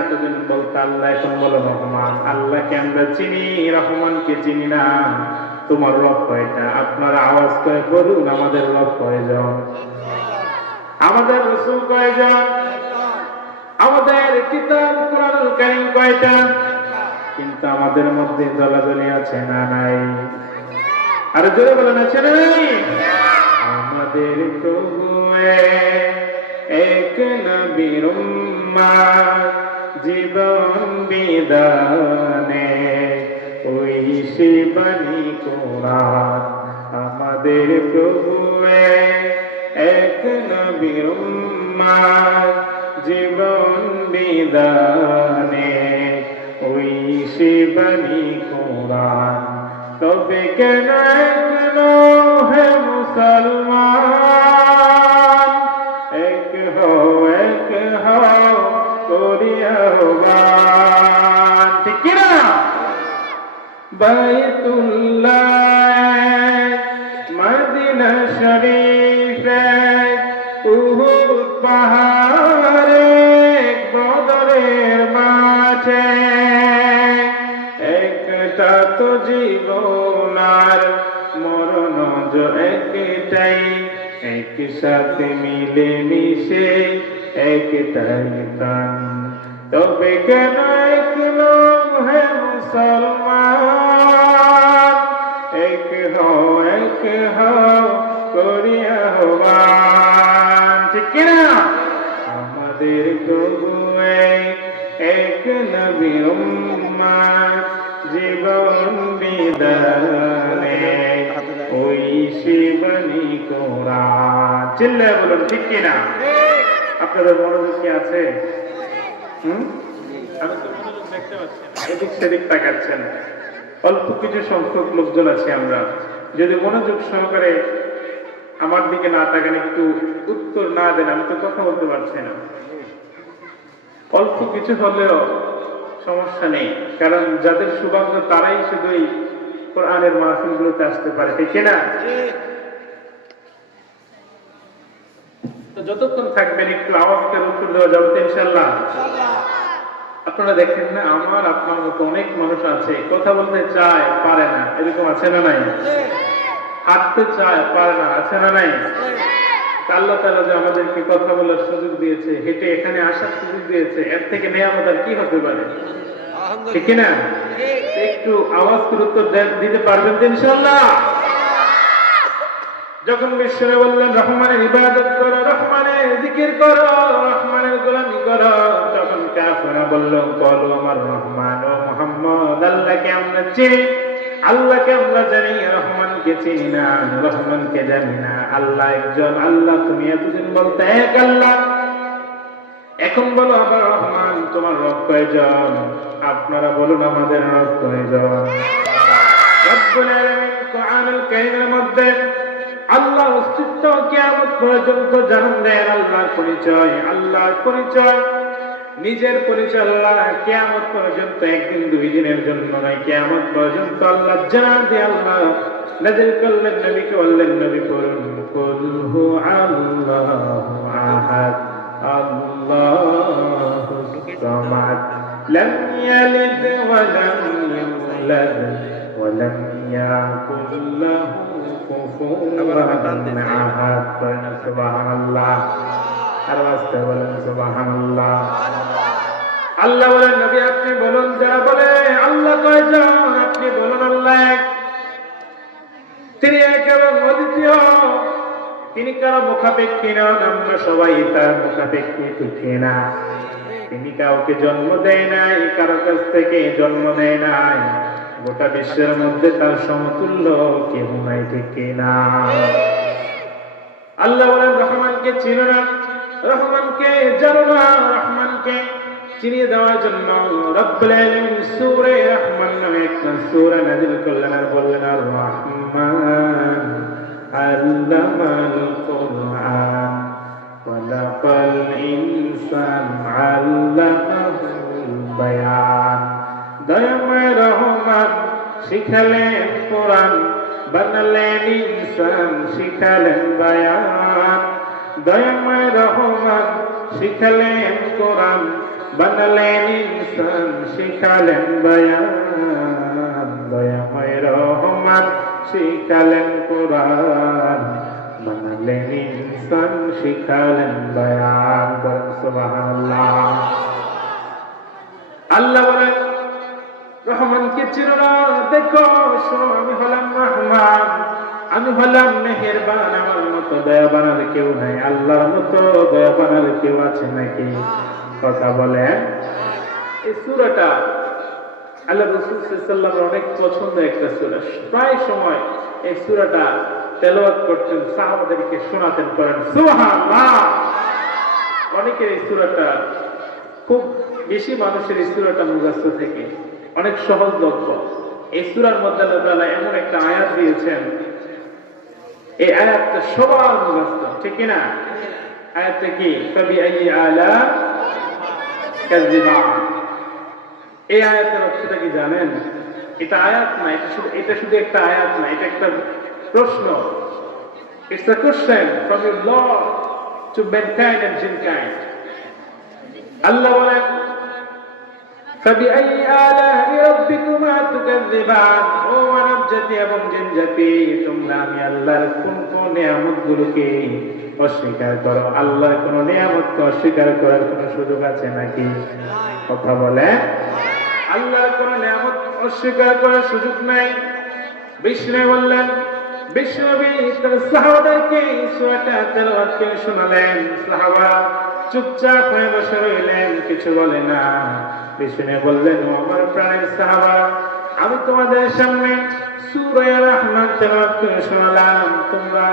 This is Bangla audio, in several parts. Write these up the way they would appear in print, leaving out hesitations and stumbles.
এতদিন বলতো আল্লাহ, এখন বলো রহমান। আল্লাহকে আমরা চিনি, রহমানকে চিনি না। তোমার রব কয়টা? আপনারা আওয়াজ করে বলুন, আমাদের রব কয়জন? আমাদের রাসূল কয়জন? আমাদের কিতাব কুরআনুল কারীম কয়টা? কিন্তু আমাদের মধ্যে দলাদলি আছে না নাই? আর জোরে বলেন, আছে না নাই? আমাদের প্রভু এক নবীর উম্মত, জীবন বিদানে ওই সে বাণী কোরআন। আমাদের প্রভু এক নবীর উম্মত, জীবন বিদানে ওই সে বাণী কোরআন। তবে কেন কেন হে মুসলমান, এক হও করিয়া আহ্বান। ঠিক কিনা? বাইতুল্লাহ, মদিনা শরীফ, উহুদ পাহাড়ে, বদরের মাঠে, একটা তো জীবন আর মরণ একটাই, একসাথে মিলে মিশে একটাই প্রাণ। তবে কেন একলো হে মুসলমান, এক হও করিয়া আহ্বান। ঠিক কিনা? আমাদের প্রভু এক নবীর উম্মত, জীবন বিদানে ওই সে বাণী কোরআন। চিল্লায় বলুন, ঠিক কিনা? আপনাদের মনোযোগ কি আছে? আমি তো মনোযোগ দেখতে পাচ্ছি না, এদিক সেদিক তাকাচ্ছেন। অল্প কিছু সংখ্যক লোকজন আছে আমরা। যদি মনোযোগ সহকারে আমার দিকে না তাকান, একটু উত্তর না দেন, আমি তো কথা বলতে পারছি না। অল্প কিছু হলেও সমস্যা নেই, কারণ যাদের সৌভাগ্য তারাই শুধু এই কোরআনের মাহফিলগুলোতে আসতে পারে। ঠিক না? তো যতক্ষণ থাকবেন একটু আওয়াজকে উত্তর দেওয়া যাবে ইনশাআল্লাহ। আপনারা দেখেন না, আমার আপনার মতো অনেক মানুষ আছে, কথা বলতে চায় পারে না, এরকম আছে না নাই? হাঁটতে চায় পারে না, আছে না নাই? আল্লাহ তাআলা যে আমাদেরকে কথা বলার সুযোগ দিয়েছে, হেঁটে এখানে আসার সুযোগ দিয়েছে, এর থেকে নিয়ামত আর কি হতে পারে? ঠিক না? একটু আওয়াজ করে উত্তর দিতে পারবেন তো ইনশাআল্লাহ? যখন বিশ্বরে বললেন রহমানের ইবাদত করো, রহমানের জিকির করো, রহমানের গোলামি করো, তখন কাফেররা বলল, বলো আমার রহমান ও মুহাম্মদ, আল্লাহকে আমরা চিনি, আল্লাহকে আমরা জানি, রহমানকে চিনি না, রহমানকে জানি না। আল্লাহ একজন, আল্লাহ তুমি এতদিন বলতে এক আল্লাহ, এখন বলো আবার রহমান, তোমার রব কয়জন? আপনারা বলুন, আমাদের রব কয়জন? রব্বুল আলামিন কোরআনুল কারীমের মধ্যে আল্লাহর অস্তিত্ব কিয়ামত পর্যন্ত জানান দেন। আল্লাহর পরিচয়, আল্লাহর পরিচয়, নিজের পরিচয় আল্লাহ কিয়ামত পর্যন্ত, একদিন দুই দিনের জন্য নয়, কিয়ামত পর্যন্ত আল্লাহ জানান দিয়ে আল্লাহ নাযিল করলেন, নবীকে বললেন, নবী পড়ুন, কুল হু আল্লাহু আহাদ, আল্লাহুস সামাদ, লাম ইয়ালিদ ওয়া লাম ইউলাদ ওয়া লাম ইয়াকুল লাহু কুফুওয়ান আহাদ। সুবহানাল্লাহ। আর ওয়াস্তে বলেন সুবহানাল্লাহ। আল্লাহ বলেন, নবী আপনি বলুন, যারা বলে আল্লাহ কয়জন, আপনি বলুন আল্লাহ এক, তিনি এক এবং অদ্বিতীয়, তিনি কারো মুখাপেক্ষী নন, আমরা সবাই তার মুখাপেক্ষী। ঠিক না? তিনি কাউকে জন্ম দেয় নাই, কারো কাছ থেকে জন্ম নেয় নাই, গোটা বিশ্বের মধ্যে তার সমতুল্য কেউ নাই। ঠিক না? আল্লাহ বলেন, রহমানকে চিনো না, রহমানকে জানো না, রহমানকে চিনিয়ে দেওয়ার জন্য রব্বুল আলামিন সূরা রহমান নামে একটা সূরা নাযিল করলেন, আর বললেন, আর রহমান আল্লামাল কুরআন খালাকাল ইনসান আল্লামাহুল বায়ান। দয়াময় রহমান শিখালেন কোরআন, বানালেন ইনসান, শিখালেন বায়ান। দয়াময় রহমান শিখালেন কোরআন, বানালেন ইনসান, শিখালেন বয়ান, দয়াময় রহমান শিখালেন কোরআন, বানালেন ইনসান, শিখালেন বয়ান। বলেন সুবহানাল্লাহ। আল্লাহ বলেন রহমানকে চিনো না? দেখো শোনো, আমি হলাম রহমান, আমি হলাম মেহেরবান, আমার মতো দয়াবান আর কেউ নাই। আল্লাহর মতো দয়াবান আর কেউ আছে নাকি? কথা বলেন। এই সূরাটা আল্লাহ রাসূল সাল্লাল্লাহু আলাইহি ওয়াসাল্লামের অনেক পছন্দের একটা সূরা। প্রায় সময় এই সূরাটা তেলাওয়াত করতেন, সাহাবাদেরকে শোনাতেন, করেন সুবহানাল্লাহ। অনেকের এই সূরাটা খুব বেশি মানুষের এই সূরাটা মুখস্থ থেকে অনেক সহজলভ্য। এই সূরার মধ্যে আল্লাহ তাআলা এমন একটা আয়াত দিয়েছেন, এই আয়াতটা সবার মুখস্থ, ঠিক কি না? আয়াতটা কি? ফাবিআইয়ি আলা কাযিবান। এই আয়াতের অর্থটা কি জানেন? এটা আয়াত না, এটা শুধু একটা আয়াত না, এটা একটা প্রশ্ন। It's a question from your Lord to mankind and jinkind. আল্লাহ বলেন ফাবিআইয়ি আলা'i রাব্বিকুমা তুকাযযিবান। ও মানব জাতি এবং জিন জাতি, তোমরা আমি আল্লাহর কোন কোন নিয়ামতগুলোকে অস্বীকার করো? আল্লাহর কোন নিয়ামতকে অস্বীকার করার কোন সুযোগ আছে নাকি? কথা বলে। আল্লাহর কোন নিয়ামত অস্বীকার করার সুযোগ নাই। বিষ্ণু বললেন, বিশ্বনবী তার সাহাবাদেরকে সূরাটা তেলাওয়াত করে শোনালেন। সাহাবারা চুপচাপ হয়ে বসে রইলেন, কিছু বলে না। বিষ্ণু বললেন, ও আমার প্রাণের সাহাবা, আমি তোমাদের সামনে সূরা রহমান তেলাওয়াত করে শোনালাম, তোমরা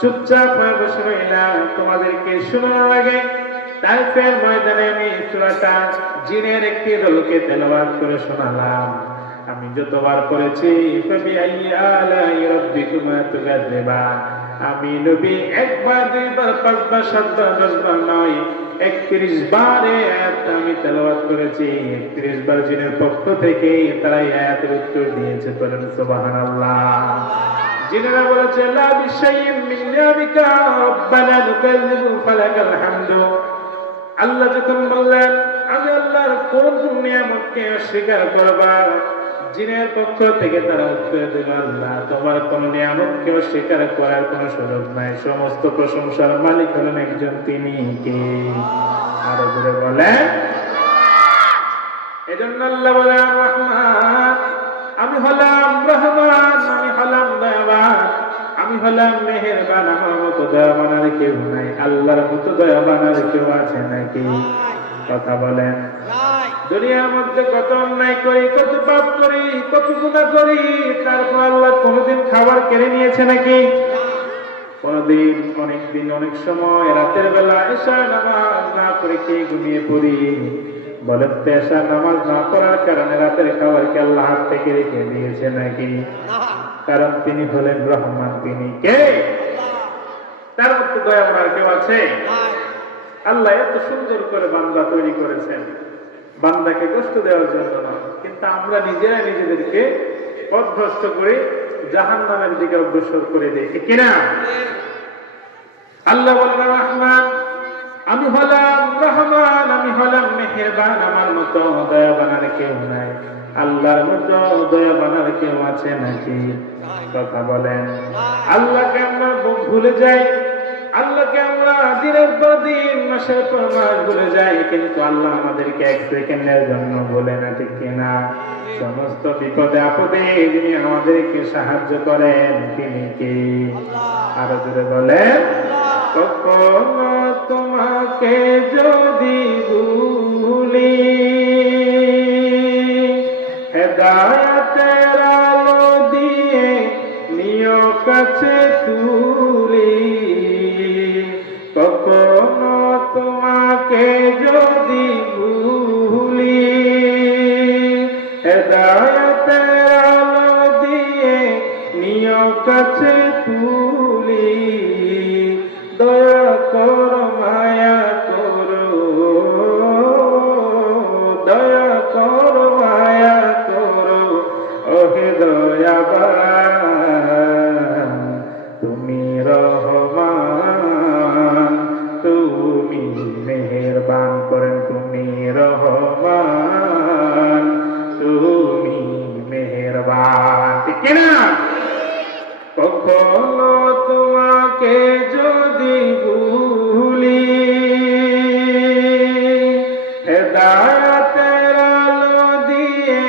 চুপচাপ হয়ে বসে রইলা। তোমাদেরকে শোনানোর আগে তাইফের ময়দানে আমি সূরাটা জিনের একটি দলকে তেলাওয়াত করে শোনালাম। আমি যতবার করেছি ফাবিআইয়ি আলা'i রাব্বিকুমা তুকাযযিবান, আমি নবী একবার, দুইবার, পাঁচবার, সাতবার, 10 বার নয়, 31 বার এই আয়াতটা আমি তেলাওয়াত করেছি। 31 বার জিনের পক্ষ থেকে তারা এই আয়াতের উত্তর দিয়েছে। বলেন সুবহানাল্লাহ। জিনেরা বলেছে, লা বিশাইইন মিন নিয়ামিকা রাব্বানা নুকাযযিবু ফালাকাল হামদু। আল্লাহ যখন বললেন আমি আল্লাহর কোন কোন নিয়ামতকে অস্বীকার করবা, জিনের পক্ষ থেকে তারা উত্তর দিল, আল্লাহ তোমার কোন নিয়ামতকে অস্বীকার করার কোন সুযোগ নাই, সমস্ত প্রশংসার মালিক হলেন একজন, তিনি কে? আরো জোরে বলেন। এজন্য আল্লাহ বলেন রহমান, আমি হলাম রহমান, আমি হলাম দয়াবান, আমি হলাম মেহেরবান, আমার মতো দয়াবান আর কেউ নাই। আল্লাহর মতো দয়াবান আর কেউ আছে নাকি? কথা বলেন। দুনিয়ার মধ্যে কত অন্যায় করি, কত পাপ করি, কত গুনাহ করি, তারপর আল্লাহ কোনদিন খাবার কেড়ে নিয়েছে নাকি? কোনদিন? অনেকদিন, অনেক সময় রাতের বেলা এশা নামাজ না পড়ে খেয়ে ঘুমিয়ে পড়ি। বলেন তো, এশা নামাজ না পড়ার কারণে রাতের খাবারকে আল্লাহ হাত থেকে রেখে দিয়েছে নাকি? কারণ তিনি হলেন রহমান। তিনি কে? তার মধ্যে দয়া করার কেউ আছে? আল্লাহ এত সুন্দর করে বান্দা তৈরি করেছেন, বান্দাকে কষ্ট দেওয়ার জন্য না, কিন্তু আমরা নিজেরা নিজেদেরকে পথভ্রষ্ট করে জাহান্নামের দিকে অগ্রসর করে দিই, ঠিক কিনা? আল্লাহ বলেন রহমান, আমি হলাম রহমান, আমি হলাম মেহেরবান, আমার মতো দয়াবান আর কেউ নাই। আল্লাহর মতো দয়াবান আর কেউ আছে নাকি? কথা বলেন। আল্লাহকে আমরা ভুলে যাই, আল্লাহকে আমরা দিনের পর দিন, মাসের পর মাস ভুলে যাই, কিন্তু আল্লাহ আমাদেরকে 1 সেকেন্ডের জন্য ভুলে না, ঠিক কিনা? সমস্ত বিপদে আপদে যিনি আমাদেরকে সাহায্য করেন, তিনি কে? আরো জোরে বলেন। কখনো তোমাকে যদি ভুলি, হেদায়েতের আলো দিয়ে নিও কাছে তুলি। কখনো তোমাকে যদি ভুলি, হেদায়েতের আলো দিয়ে নিও কাছে তুলি। দয়া করো, মায়া করো, দয়া করো, মায়া করো, ওহে দয়াবান, তুমি রহমান, তুমি মেহেরবান। হেদায়েতের আলো দিয়ে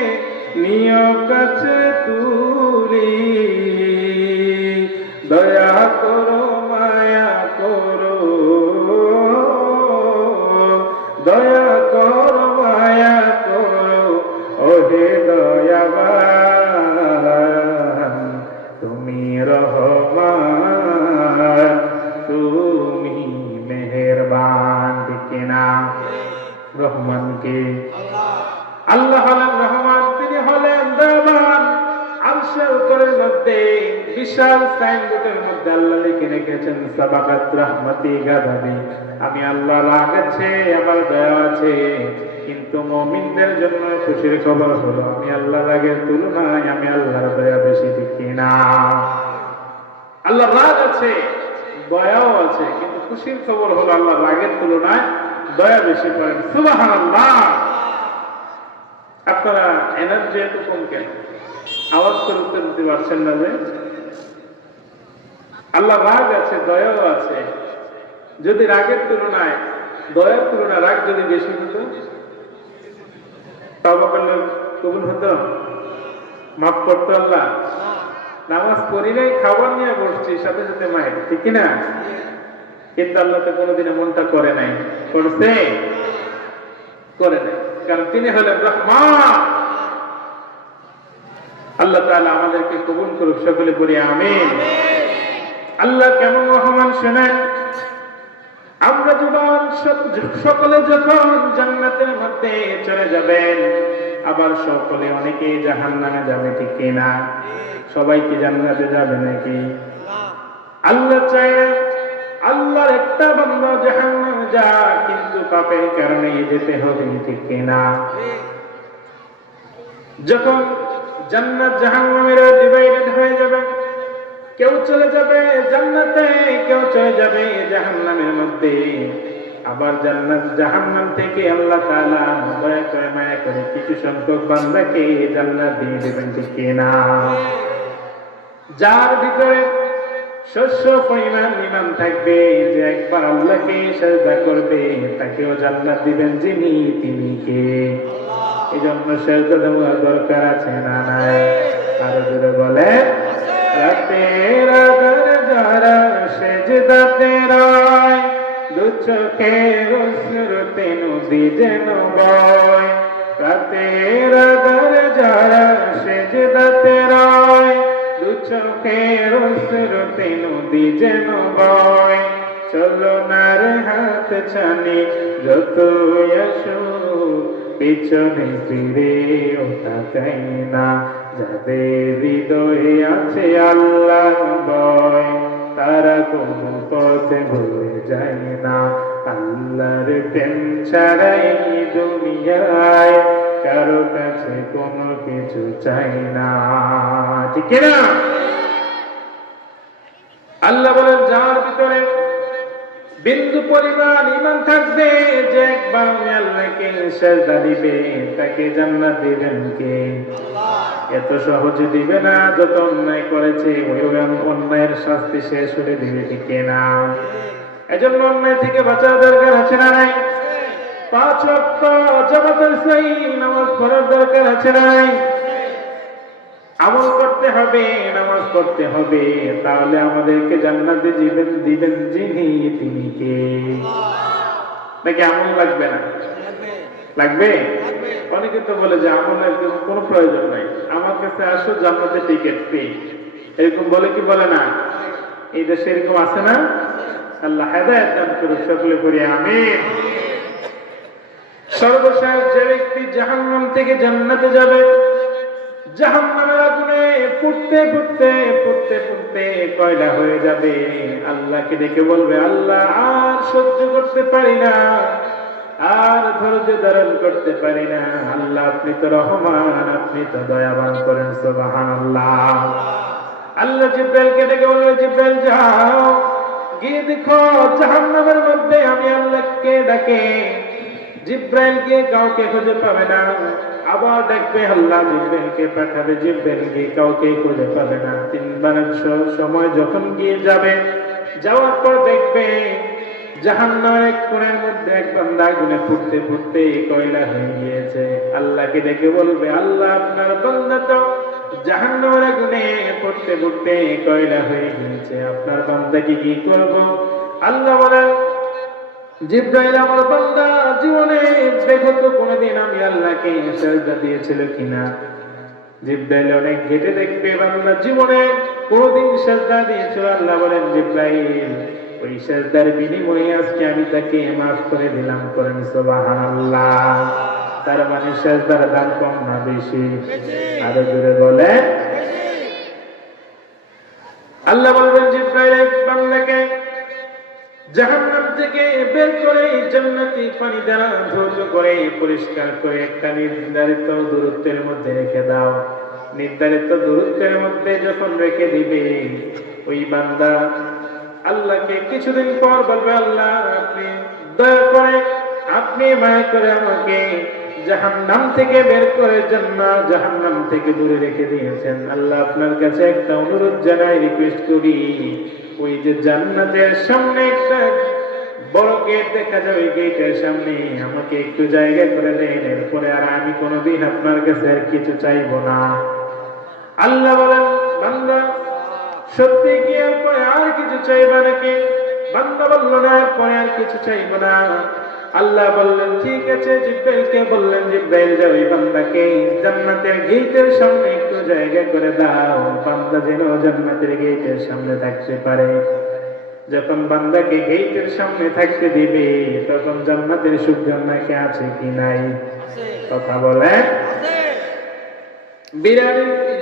নিয় কাছে তুলি, দয়া করো মায়া করো, দয়া করো মায়া করো, ওহে দয়াবান তুমি রহমান, তুমি মেহেরবান। ঠিক না? রহমানকে আল্লাহ হলেন রহমান, তিনি হলেন দয়াবান। আরশের উপরের মধ্যে বিশাল সাইনবোর্ডের মধ্যে আল্লাহ লিখে রেখেছেন সাবাকাত রাহমাতি গাদাবি, আমি আল্লাহ রাগ আছে, আমার দয়া আছে। কিন্তু মুমিনদের জন্য খুশির খবর হলো আমি আল্লাহ রাগের তুলনায় আমি আল্লাহর দয়া বেশি। ঠিক না? আল্লাহ রাগ আছে, দয়াও আছে, কিন্তু খুশির খবর হলো আল্লাহ রাগের তুলনায় দয়া বেশি করেন। সুবহানাল্লাহ। আপনারা এনার্জি এত কম কেন? আওয়াজ করে উত্তর দিতে পারছেন না যে আল্লাহ রাগ আছে, দয়াও আছে। যদি রাগের তুলনায় দয়ার তুলনায় রাগ যদি বেশি হতো, তওবা করলে কবুল হতো, মাফ করতো আল্লাহ। নামাজ পড়ি নাই, খাবার নিয়ে বসছি, সাথে সাথে মায়ের। ঠিক না? কিন্তু আল্লাহ তো কোনোদিন মনটা করে নাই। করছে? করে নাই, কারণ তিনি হলেন রহমান। আল্লাহ তাআলা আমাদেরকে কবুল করুক, সকলে পড়ি আমিন। আল্লাহ কেমন রহমান শোনেন। আমরা সকলে যখন জান্নাতের মধ্যে চলে যাবেন, আবার সকলে অনেকেই জাহান্নামে যাবে। ঠিক না? সবাই কি জান্নাতে যাবে নাকি? আল্লাহ চায় আল্লাহর একটা বান্দা জাহান্নামে যায়, কিন্তু পাপের কারণে যেতে হবে। ঠিক না? যখন জান্নাত জাহান্নামের ডিভাইডেড হয়ে যাবে, কেউ চলে যাবে জান্নাতে, কেউ চলে যাবে জাহান্নামের মধ্যে। আবার জান্নাত জাহান্নাম থেকে আল্লাহ তাআলা দয়া করে মায়া করে কিছু সংখ্যক বান্দাকে জান্নাত দিয়ে দেবেন। ঠিক না? যার ভিতরে শস্য পরিমাণ ঈমান থাকবে, যে একবার আল্লাহকে সিজদা করবে, তাকেও জান্নাত দিবেন যিনি, তিনি কে? এই জন্য সিজদা দেওয়ার দরকার আছে না নাই? আরো জোরে বলেন। রাতের আধার যারা সিজদাতে রয়, দু চোখের অশ্রুতে নদী যেন বয়। রাতের আধার যারা সিজদাতে রয়, দু চোখের অশ্রুতে নদী যেন বয়। চলো নার হাত ছানি যত আসো, পিছনে ফিরেও তাকাই না। যাদের হৃদয়ে আছে আল্লাহ ভয়, তারা কোনো পথে ভুলে যায় না। আল্লাহর প্রেম ছাড়াই দুনিয়ায় কারো কাছে কোনো কিছু চাই না। ঠিক না? আল্লাহ বলেন, যার ভিতরে বিন্দু পরিমাণ ঈমান থাকবে, যে একবার আল্লাহকে সিজদা দিবে, তাকে জান্নাত দিবেন কে? এত সহজে দিবে না। যত অন্যায় করেছে ওই অন্যায়ের শাস্তি শেষ হলে দিবে। ঠিক না? এজন্য অন্যায় থেকে বাঁচার দরকার আছে না নাই? 5 ওয়াক্ত জামাতের সহিহ নামাজ পড়ার দরকার আছে না নাই? আমল করতে হবে, নামাজ পড়তে হবে, তাহলে আমাদেরকে জান্নাতে দিবেন যিনি, তিনি কে? নাকি আমল লাগবে না? লাগবে। অনেকে তো বলে যে আমলের কোনো প্রয়োজন নাই, আমার কাছে আসো জান্নাতে টিকিট ফ্রি, এরকম বলে কি বলে না? এই দেশে এরকম আছে না? আল্লাহ হেদায়েত দান করুক, সকলে পড়ি আমিন। সর্বশেষ যে ব্যক্তি জাহান্নাম থেকে জান্নাতে যাবে, জাহান্নামের আগুনে পুড়তে পুড়তে পুড়তে পুড়তে কয়লা হয়ে যাবে। আল্লাহকে ডেকে বলবে, আল্লাহ আর সহ্য করতে পারি না, আর ধৈর্য ধারণ করতে পারি না। আল্লাহ আপনি তো রহমান, আপনি তো দয়াবান করেন। সুবহানাল্লাহ। আল্লাহ জিব্রাইলকে ডেকে বলবে, জিব্রাইল যাও, গিয়ে দেখো জাহান্নামের মধ্যে আমি আল্লাহকে ডাকে, জিব্রাইলকে কাউকে খুঁজে পাবে না। আবার ডাকবে, আল্লাহ জিব্রাইলকে পাঠাবে, জিব্রাইলকে কাউকে খুঁজে পাবে না। 3 বার সময় যখন গিয়ে যাবে, যাওয়ার পর দেখবে জাহান্নামের এক কোণের মধ্যে এক বান্দা আগুনে ফুটতে ফুটতে কয়লা হয়ে গিয়েছে। আল্লাহকে ডেকে বলবে, আল্লাহ আপনার বান্দা তো জাহান্নামের আগুনে ফুটতে ফুটতে কয়লা হয়ে গিয়েছে, আপনার বান্দাকে কি করব? আল্লাহ বলেন, জিবরাইল আমার বান্দা জীবনে দেখো তো কোনদিন আমি আল্লাহকে সিজদা দিয়েছিল কিনা। জিবরাইল অনেক ঘেটে দেখবে বান্দা জীবনে কোনদিন সিজদা দিয়েছিল। আল্লাহ বলেন, জিবরাইল ওই সিজদার বিনিময়ে আজকে আমি তাকে মাফ করে দিলাম। করেন সুবহানাল্লাহ। তার মানে সিজদার দাম কম না বেশি? আরো জোরে বলেন। আল্লাহ বলবেন, জিবরাইল বান্দাকে জাহান্নাম থেকে বের করে জান্নাতি পানি দ্বারা ধৌত করে পরিষ্কার করে একটা নির্ধারিত দূরত্বের মধ্যে রেখে দাও। নির্ধারিত দূরত্বের মধ্যে যখন রেখে দিবে, ওই বান্দা আল্লাহকে কিছুদিন পর বলবে, আল্লাহ আপনি দয়া করে, আপনি মায়া করে আমাকে জাহান্নাম থেকে বের করে জাহান্নাম থেকে দূরে রেখে দিয়েছেন। আল্লাহ আপনার কাছে একটা অনুরোধ জানাই, রিকোয়েস্ট করি, ওই যে জান্নাতের সামনে একটা বড় গেট দেখা যায়, ওই গেটের সামনে আমাকে একটু জায়গা করে দেন, এরপরে আর আমি কোনোদিন আপনার কাছে আর কিছু চাইবো না। আল্লাহ বলেন, বান্দা সত্যি কি এরপরে আর কিছু চাইবা নাকি? বান্দা বলল, না এরপরে আর কিছু চাইবো না। আল্লাহ বললেন, ঠিক আছে। জিবরাইলকে বললেন, জিবরাইল যাও ওই বান্দাকে জান্নাতের গেটের সামনে একটু জায়গা করে দাও, বান্দা যেন জান্নাতের গেটের সামনে থাকতে পারে। যখন বান্দাকে গেটের সামনে থাকতে দিবে, তখন জান্নাতের সুযোগ নাকি আছে কি নাই? কথা বলে।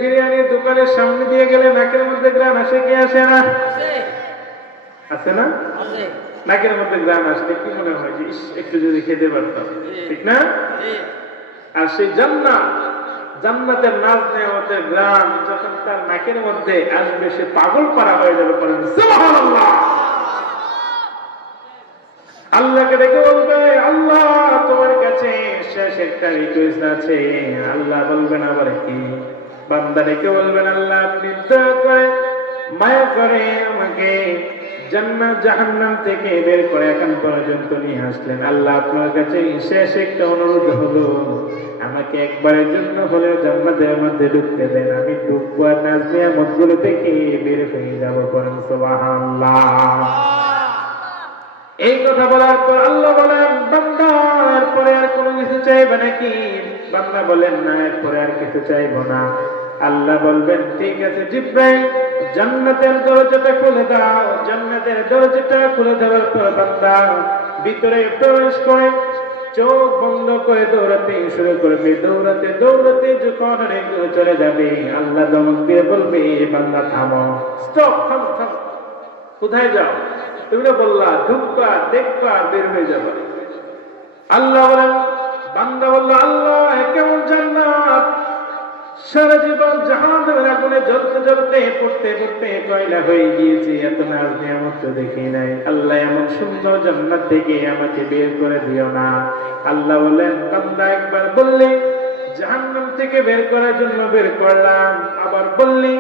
বিরিয়ানির দোকানের সামনে দিয়ে গেলে নাকের মধ্যে গ্রাম আসে কি আসে না? আছে না? নাকের মধ্যে গ্রাম আসলে কি মনে হয় যে একটু যদি খেতে পারতাম, ঠিক না? আর সেই জান্নাতের নাজ নেয়ামতের গ্রাম যখন তার নাকের মধ্যে আসবে, সে পাগল পারা হয়ে যাবে। পড়েন সুবহানাল্লাহ। আল্লাহকে ডেকে বলবে, আল্লাহ তোমার কাছে শেষ একটা রিকোয়েস্ট আছে। আল্লাহ বলবেন, আবার কি? বান্দা ডেকে বলবেন, আল্লাহ আপনি দয়া করে মায়া করে আমাকে জান্নাত জাহান্নাম থেকে বের করে এখন পর্যন্ত নিয়ে আসলেন। আল্লাহ আপনার কাছে শেষ একটা অনুরোধ হলো, আমাকে একবারের জন্য হলেও জান্নাতের মধ্যে ঢুকতে দেন, আমি ঢুকবো আর নাজ নিয়ামতগুলো থেকে বের হয়ে যাবো। পড়েন সুবহানাল্লাহ। এই কথা বলার পর আল্লাহ বলেন, বান্দার পরে আর কোনো কিছু চাইবে নাকি? বান্দা বলেন, না এরপরে আর কিছু চাইবো না। আল্লাহ বলবেন, ঠিক আছে জিবরাইল জান্নাতের দরজাটা খুলে দাও। জান্নাতের দরজাটা খুলে দেওয়ার পর বান্দা ভিতরে প্রবেশ করে চোখ বন্ধ করে দৌড়াতে শুরু করবে। দৌড়াতে দৌড়াতে যখন অনেক দূরে চলে যাবে, আল্লাহ ধমক দিয়ে বলবে, বান্দা থামো, স্টপ, থামো থামো। কোথায় যাও? তুমি না বললা ঢুকবা, দেখবা, বের হয়ে যাবা। আল্লাহ বলেন, বান্দা বলল, আল্লাহ কেমন জান্নাত! সারা জীবন জাহান্নামের আগুনে জ্বলতে জ্বলতে পড়তে পড়তে কয়লা হয়ে গিয়েছে, এত নাজ নিয়ামত তো দেখি নাই। আল্লাহ এমন সুন্দর জান্নাত থেকে আমাকে বের করে দিও না। আল্লাহ বলেন, বান্দা একবার বললে জাহান্নাম থেকে বের করার জন্য বের করলাম, আবার বললি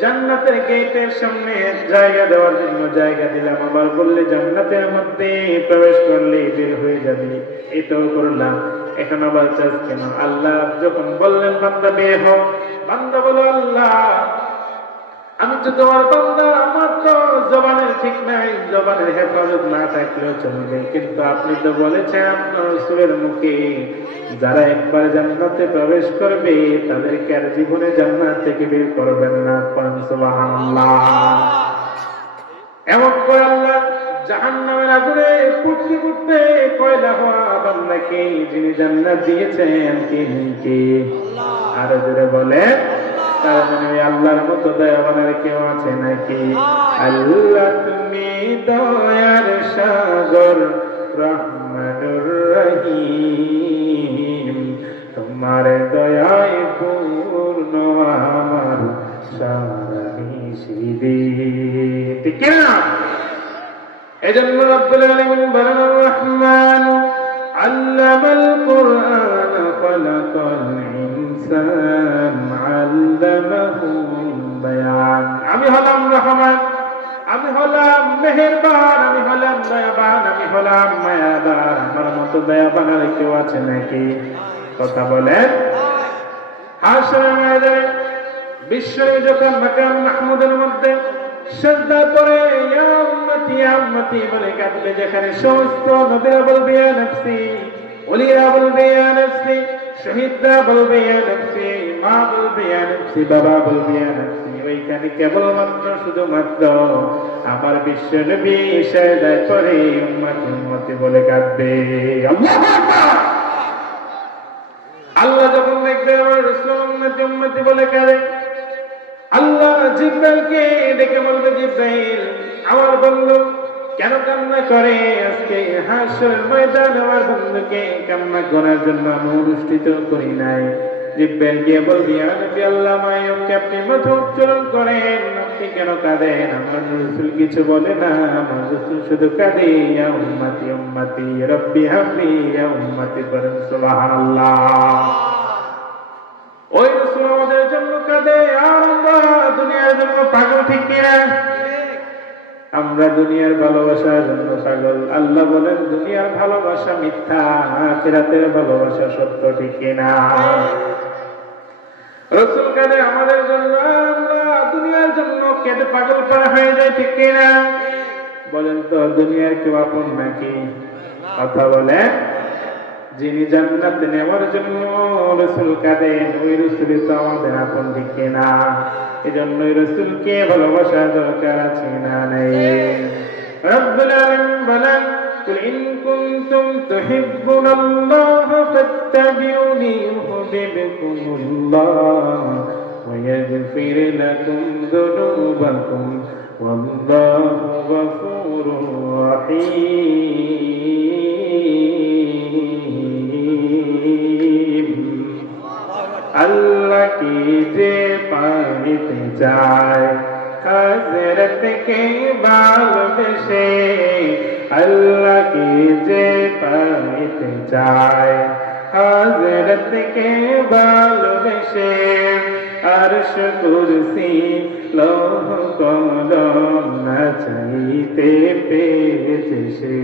জান্নাতের গেটের সামনে জায়গা দেওয়ার জন্য জায়গা দিলাম, আবার বললে জান্নাতের মধ্যে প্রবেশ করলে বের হয়ে যাবে, এটাও করলাম, এখন আবার চাস কেন? আল্লাহ যখন বললেন বান্দা বের হও, বান্দা বলো, আল্লাহ আমি তো তোমার বান্দা, আমার তো জবানের ঠিক নাই, জবানের হেফাজত না থাকলেও চলবে, কিন্তু আপনি তো বলেছেন আপনার রাসূলের মুখে, যারা একবার জান্নাতে প্রবেশ করবে তাদেরকে আর জীবনে জান্নাত থেকে বের করবেন না। সুবহানাল্লাহ। এমন করে আল্লাহ জাহান্নামের আগুনে পুড়তে পুড়তে কয়লা হওয়া বান্দাকে যিনি জান্নাত দিয়েছেন তিনি কে? আর জোরে বলে। তার মানে আল্লাহর মতো দয়াবানের কেউ আছে নাকি? আল্লাহ তুমি দয়ার সাগর, রহমানুর রহিম, তোমার দয়ায় পূর্ণ আমার সারা নিশিদিন। ঠিক না? এজন্য রব্বুল আলামিন বলেন, আর রহমান আল্লামাল কুরআন খালাকাল ইনসান আল্লামাহুল বায়ান। আমি হলাম রহমান, আমি হলাম মেহেরবান, আমি হলাম দয়াবান, আমি হলাম মায়াদার, আমার মতো দয়াবান আর কেউ আছে নাকি? কথা বলেন। হাশরের ময়দানে বিশ্বনবী যখন মাকাম মাহমুদের মধ্যে সিজদা করে ইয়া উম্মতি বলে কাঁদবে, যেখানে সমস্ত নবীরা বলবে ইয়া নফসি, ওলিরা বলবে ইয়া নফসি, শহীদরা বলবে ইয়া নফসি, মা বলবে ইয়া নফসি, বাবা বলবে ইয়া নফসি, ওইখানে কেবলমাত্র শুধুমাত্র আমার বিশ্বনবী সিজদায় পড়ে উম্মতি বলে কাঁদবে। আল্লাহু আকবার। আল্লাহ যখন দেখবে আমার রাসূল উম্মতি বলে কাঁদে, আল্লাহ জিবরাইলকে ডেকে বলবে, জিবরাইল আমার বন্ধু কেন কান্না করে? আজকে হাশরের ময়দানে আমার বন্ধুকে কান্না করার জন্য আমি অনুষ্ঠিত করি নাই। জিবরাইল গিয়ে বলবে, ইয়া নবী আল্লাহ মায়ুমকে আপনি মাথা উত্তোলন করেন, আপনি কেন কাঁদেন? আমার রাসূল কিছু বলে না, আমার রাসূল শুধু কাঁদে ইয়া উম্মতি উম্মতি রব্বি হাবলি ইয়া উম্মতি, বলেন সুবহানাল্লাহ। ওই রাসূল আমাদের জন্য কাঁদে, আর আমরা দুনিয়ার জন্য পাগল, ঠিক কিনা? আমরা দুনিয়ার ভালোবাসার জন্য পাগল। আল্লাহ বলেন দুনিয়ার ভালোবাসা মিথ্যা, আখিরাতের ভালোবাসা সত্য, ঠিক কিনা? রাসূল কাঁদে আমাদের জন্য, আমরা দুনিয়ার জন্য কেঁদে পাগল করা হয়ে যায়, ঠিক কিনা? বলেন তো দুনিয়ার কেউ আপন নাকি? কথা বলেন। যিনি জান্নাতে নেওয়ার জন্য রাসূল কাঁদেন, ওই রাসূলই তো আমাদের আপন, ঠিক কিনা? এজন্য রাসূলকে ভালোবাসার দরকার আছে না নাই? রব্বুল আলামিন বলেন, কুল ইন কুনতুম তুহিব্বুনাল্লাহ ফাত্তাবিউনি ইউহিব্বুকুমুল্লাহ ওয়া ইয়াগফির লাকুম যুনুবাকুম ওয়াল্লাহু গফুরুর রহিম। আল্লাহ কি যে পাইতে চায় হযরত কে ভালোবেসে, আল্লাহ কি যে পাইতে চায় হযরত কে ভালোবেসে, আরশ কুরসি লৌহ কলম না চাইতে পেয়েছে সে,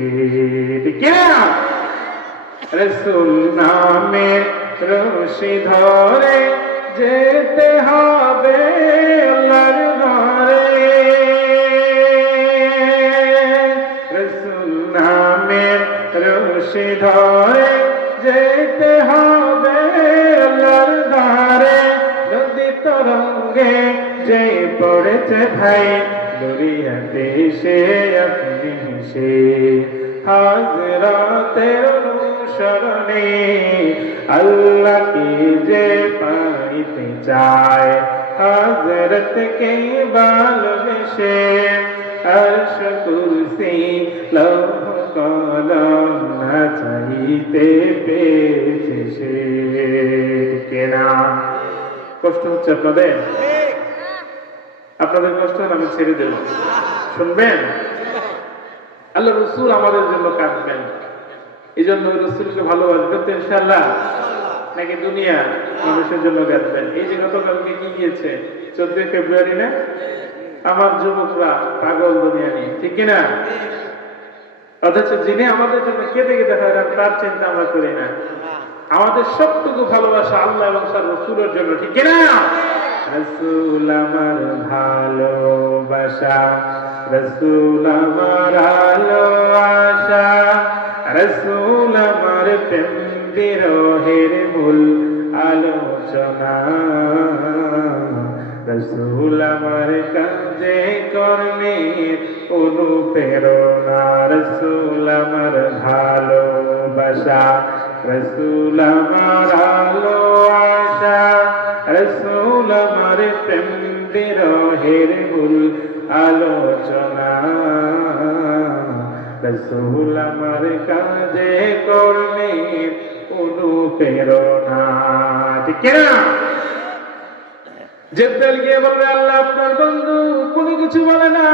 ঠিক না? রাসূল নামের রশি ধরে যেতে হবে আল্লাহর ঘরে, রাসূল নামের রশি ধরে যেতে হবে আল্লাহর ঘরে। নদী তরঙ্গে যে পড়েছে ভাই দরিয়াতে সে আপনি সে, হাজরাতের অনুসরণে আল্লাহ কি যে পাইতে চায় হযরত কে ভালোবেসে, আরশ কুরসি লৌহ কলম না চাইতে পেয়েছে সে, কেনা? কষ্ট হচ্ছে আপনাদের? আপনাদের কষ্ট আমি ছেড়ে দেব, শুনবেন? আল্লাহ রাসূল আমাদের জন্য কাঁদবেন, এই জন্য রাসূলকে ভালোবাসবেন তো ইনশাআল্লাহ, নাকি দুনিয়া মানুষের জন্য কাঁদবেন? এই যে গতকালকে কি গিয়েছে 14 ফেব্রুয়ারি না, আমার যুবকরা পাগল দুনিয়া নিয়ে, ঠিক কিনা? অথচ যিনি আমাদের জন্য কেঁদে কেঁদে হয়রান, তার চিন্তা আমরা করি না। আমাদের সবটুকু ভালোবাসা আল্লাহ এবং তার রাসূলের জন্য, ঠিক কিনা? রাসূল আমার ভালোবাসা, রাসূল আমার ভালোবাসা, রাসূল আমার প্রেম বিরহের মূল আলোচনা, রাসূল আমার কাজে কর্মের অনুপ্রেরণা, রাসূল আমার ভালোবাসা, রাসূল আমার ভালোবাসা, রাসূল আমার প্রেম বিরহের মূল আলোচনা, রাসূল আমার কাজে কর্মের অনুপ্রেরণা, ঠিক কিনা? জিবরাইল গিয়ে বলবে, আল্লাহ আপনার বন্ধু কোনো কিছু বলে না,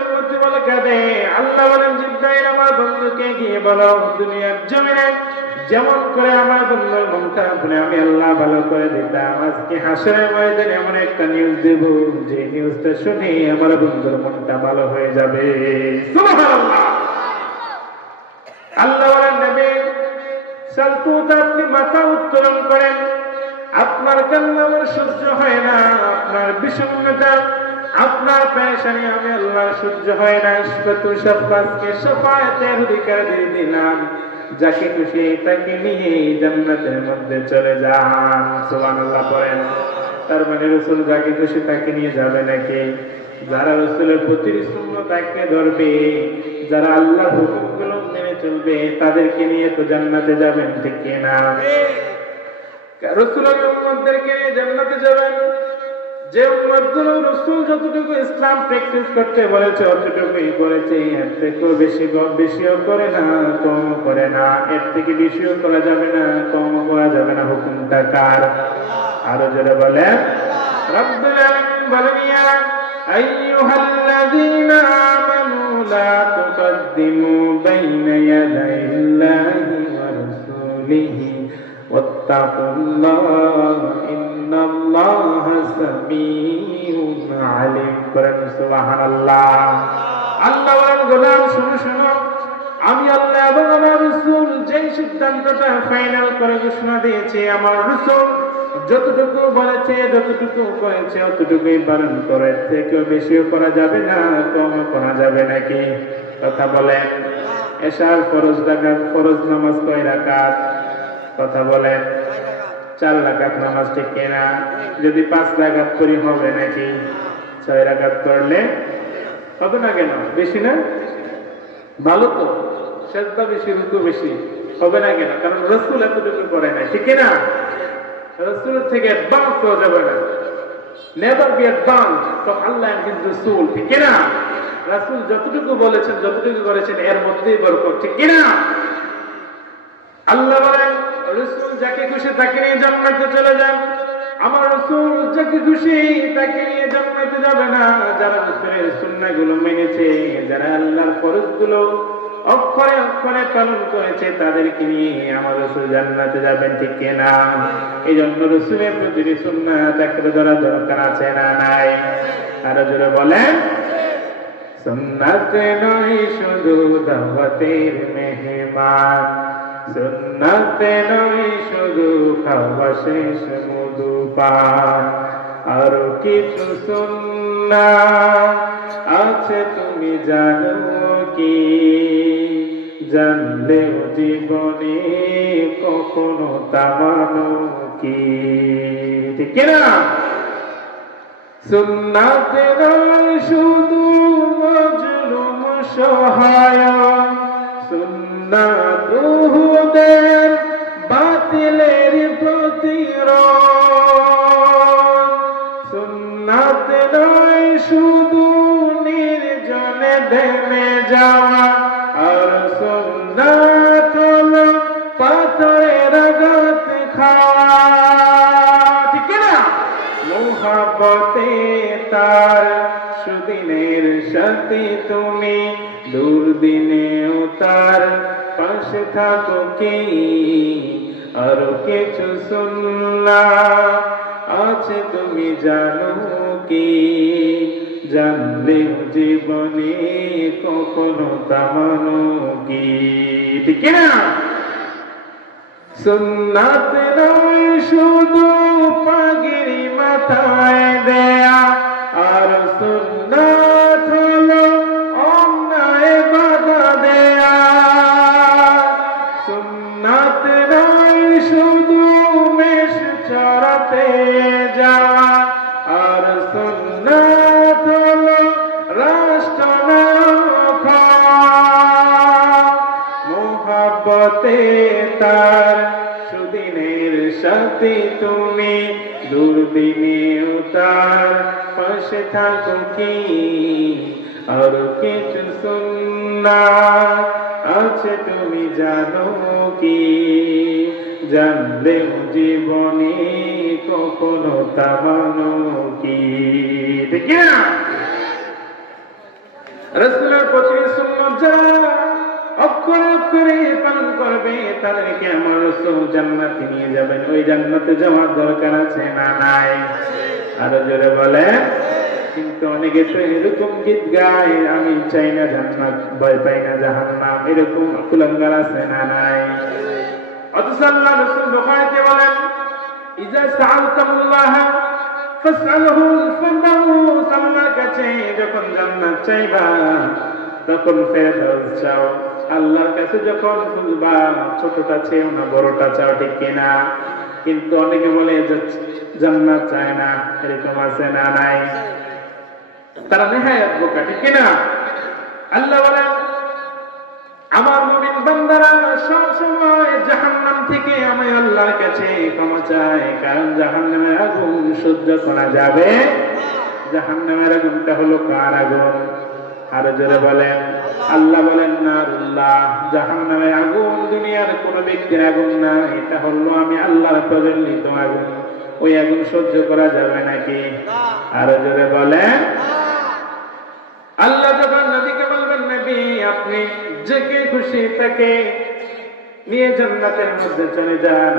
উম্মতি বলে কাঁদে। আল্লাহ বলেন, জিবরাইল আমার বন্ধুকে গিয়ে বলো দুনিয়ার জমিনে যেমন করে আমার বন্ধুর মন খারাপ হলে আমি আল্লাহ ভালো করে দিতাম, আজকে হাসরের ময়দানে এমন একটা নিউজ দেব যে নিউজটা শুনে আমার বন্ধুর মনটা ভালো হয়ে যাবে। সুবহানাল্লাহ। আল্লাহ বলেন, নবী সালকুত আপনি মাথা উত্তোলন করেন, আপনার কান্না আমার সহ্য হয় না, আপনার বিষণ্ণতা, আপনার পেরেশানি আমি আল্লাহ সহ্য হয় না। শুধু সবাইকে শাফায়াতের অধিকার দিয়ে দিলাম, যাকে খুশি তাকে নিয়ে জান্নাতের মধ্যে চলে যান। সুবহানাল্লাহ পড়েন। তার মানে রাসূল যাকে খুশি তাকে নিয়ে যাবে নাকি? যারা রাসূলের প্রতিটি সুন্নাত তাকে ধরবে, যারা আল্লাহর হুকুমগুলো মেনে চলবে, তাদেরকে নিয়ে তো জান্নাতে যাবেন, ঠিক কি না? রাসূলের উম্মতদেরকে নিয়ে জান্নাতে যাবেন। যে উম্মতগুলো রাসূল যতটুকু ইসলাম প্র্যাকটিস করতে বলেছে অতটুকুই করেছে, এর থেকেও বেশিও করে না, কম করে না, এর থেকে বেশিও করা যাবে না, কম করা যাবে না। হুকুমটা কার? আরো জোরে বলেন, রব্বুল আলামিন বলেন, ইয়া আইয়ুহাল্লাযীনা আমানু লা তুকদ্দিমু বাইনা ইয়াদাইল্লাহি ওয়া রাসূলিহি ওয়াত্তাকুল্লাহ ইন্নাল্লাহা সামিউন আলিম। করেন সুবহানাল্লাহ। আল্লাহ বলেন, গোলাম শুনো শুনো, আমি আল্লাহ এবং আমার রাসূল যে সিদ্ধান্তটা ফাইনাল করে ঘোষণা দিয়েছি, আমার রাসূল যতটুকু বলেছে যতটুকু করেছে অতটুকুই পালন করে, থেকেও বেশিও করা যাবে না, কম করা যাবে নাকি? কথা বলেন। এশার ফরজ নামাজ কয় রাকাত? কথা বলেন। 4 রাকাত নামাজ, ঠিক কিনা? যদি 5 রাকাত করি হবে নাকি? 6 রাকাত করলে হবে না কেন? বেশি না? ভালো তো, সেজদা বেশি, রুকু বেশি, হবে না কেন? কারণ রাসূল এতটুকু করে নাই, ঠিক কিনা? রাসূলের থেকে অ্যাডভান্স হওয়া যাবে না। Never be advance from Allah and his রাসূল, ঠিক কিনা? রাসূল যতটুকু বলেছেন যতটুকু করেছেন এর মধ্যেই বরকত, ঠিক কিনা? আল্লাহ বলেন, রাসূল যাকে খুশি তাকে নিয়ে জান্নাতে চলে যান। আমার রাসূল যাকে খুশি তাকে নিয়ে জান্নাতে যাবে না। যারা রাসূলের সুন্নাহগুলো মেনেছে, যারা আল্লাহর ফরজগুলো অক্ষরে অক্ষরে পালন করেছে, তাদেরকে নিয়ে আমার রাসূল জান্নাতে যাবেন, ঠিক কিনা? এই জন্য রাসূলের প্রতিটি সুন্নাত একটু ধরা দরকার আছে না নাই? আরো জোরে বলেন, সুন্নাত নয় শুধু দাওয়াতের মেহমান, সুন্নাত নয় শুধু খাওয়া শেষ মধু পান, আরো কিছু সুন্নাত আছে তুমি জানো কি? জানলেও জীবনে কখনো তা মানো কি? ঠিক কিনা? সুন্নাত নয় শুধু মজলুম সহায়, সুন্নাত উহুদের বাতিলের প্রতিরোধ, সুন্নাত নয় শুধু নির্জনে ধ্যানে যাওয়া, আর সুন্নাত হলো পাথরের আঘাত খাওয়া, ঠিক না? মুহাব্বতে তার সুদিনের সাথে তুমি, দুর্দিনেও তার পাশে থাকো কি? আরো কিছু সুন্নাত আছে তুমি জানো কি? জানলেও জীবনে কখনো তা মানো কি? ঠিক না? সুন্নাত নয় শুধু পাগড়ি মাথায় দেয়া, আর সুন্নাত হলো অন্যায় বাধা দেয়া। সুন্নাত নয় শুধু মেষ চড়াতে যাওয়া, আর সুন্নাত হলো রাষ্ট্র নায়ক হওয়া। মুহাব্বতে তার সুদিনের সাথে তুমি, দুর্দিনেও তার পাশে থাকো কি? আর কিছু সুন্নাত আছে তুমি জানো কি? জানলেও জীবনে কখনো তা মানো কি? ঠিক না? রাসূলের প্রতি সুন্নাত যারা অক্ষরে অক্ষরে পালন করবে, তাদেরকে আমার রাসূল জান্নাতে নিয়ে যাবেন। ওই জান্নাতে যাওয়ার দরকার আছে না নাই? আরো জোরে বলেন। কিন্তু অনেকে তো এরকম গীত গায়, আমি চাই না জান্নাত, ভয় পাই না জাহান্নাম, এরকম কুলাঙ্গার আছে না নাই? অথচ আল্লাহ রাসূল বুখারীতে বলেন, ইজা সাআলতামুল্লাহ ফাসআলহু ফারদাউস, আল্লাহর কাছে যখন জান্নাত চাইবা তখন ফেরদাউস চাও। আল্লাহর কাছে যখন খুঁজবা ছোটটা চেও না, বড়টা চাও, ঠিক কিনা? কিন্তু অনেকে বলে যে জান্নাত চায় না, এরকম আছে না নাই? তারা নেহায়াত বোকা, ঠিক কিনা? আল্লাহ বলেন, আমার মুমিন বান্দারা সব সময় জাহান্নাম থেকে আমি আল্লাহর কাছে ক্ষমা চায়, কারণ জাহান্নামের আগুন সহ্য করা যাবে। জাহান্নামের আগুনটা হলো কার আগুন? আরো জোরে বলেন। আল্লাহ বলেন, নারুল্লাহ, জাহান্নামের আগুন দুনিয়ার কোন ব্যক্তির আগুন না, এটা হলো আমি আল্লাহর প্রজ্বলিত আগুন। ওই আগুন সহ্য করা যাবে নাকি? আরো জোরে বলেন। আল্লাহ যখন নবীকে বলবেন, নবী আপনি যেকে খুশি তাকে নিয়ে জান্নাতের মধ্যে চলে যান,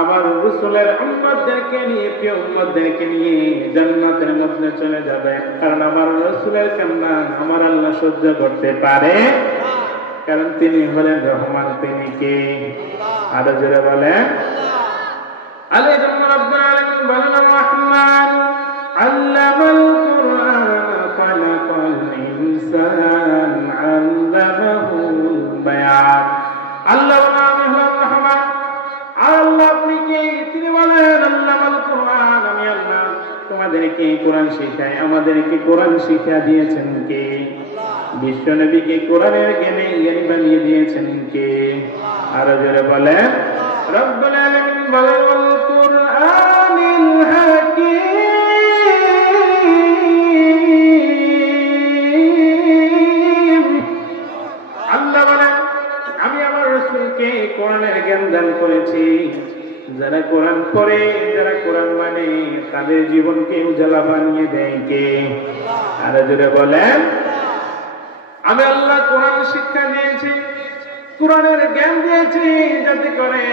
আমার রাসূলের উম্মতদেরকে নিয়ে, প্রিয় উম্মতদেরকে নিয়ে জান্নাতের মধ্যে চলে যাবে, কারণ আমার রাসূলের কান্না আমার আল্লাহ সহ্য করতে পারে, কারণ তিনি হলেন রহমান। তিনি কে? আরো জোরে বলেন। আল্লাহ রাব্বুল আলামিন বলেন, রহমান আল্লামাল কুরআন খালাকাল ইনসান আল্লামাহুল বায়ান। আল্লাহ আমি হলাম রহমান। আল্লাহ আপনি কে? তিনি বলেন, আল্লামাল কুরআন, আমি আল্লাহ তোমাদেরকে কোরআন শিখাই। আমাদেরকে কোরআন শিক্ষা দিয়েছেন কে? বিশ্ব নবীকে কোরআনের জ্ঞানী বানিয়ে দিয়েছেন কে? আরো জোরে বলেন। রব্বুল আলামিন বলেন, ওয়াল কুরআনিল হাকীম। আল্লাহ বলেন, আমি আমার রাসূলকে কোরআনের জ্ঞান দান করেছি। যারা কোরআন পড়ে, যারা কোরআন মানে, তাদের জীবনকে উজালা বানিয়ে দেয় কে? আরো জোরে বলেন। আমি আল্লাহ কোরআন শিক্ষা দিয়েছি, কোরআনের জ্ঞান দিয়েছি, যাতে করে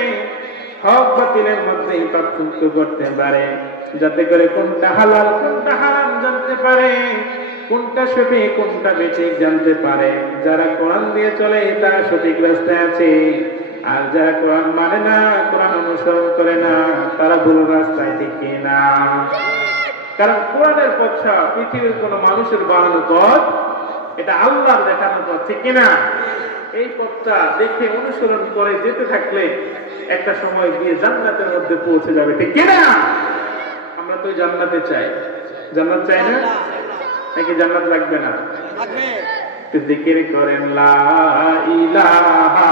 হক বাতিলের মধ্যে পার্থক্য করতে পারে, যাতে করে কোনটা হালাল কোনটা হারাম জানতে পারে, কোনটা সঠিক কোনটা বেঠিক জানতে পারে। যারা কোরআন দিয়ে চলে তারা সঠিক রাস্তায় আছে, আর যারা কোরআন মানে না, কোরআন অনুসরণ করে না, তারা ভুল রাস্তায়, ঠিক না? কারণ কোরআনের পথ পৃথিবীর কোন মানুষের বানানো পথ, এটা আল্লাহর দেখানো পথ, ঠিক কিনা? এই পথটা দেখে অনুসরণ করে যেতে থাকলে একটা সময় গিয়ে জান্নাতের মধ্যে পৌঁছে যাবে, ঠিক কিনা? আমরা তো জান্নাতে চাই। জান্নাত চাই না নাকি? জান্নাত লাগবে না? জিকির করেন লা ইলাহা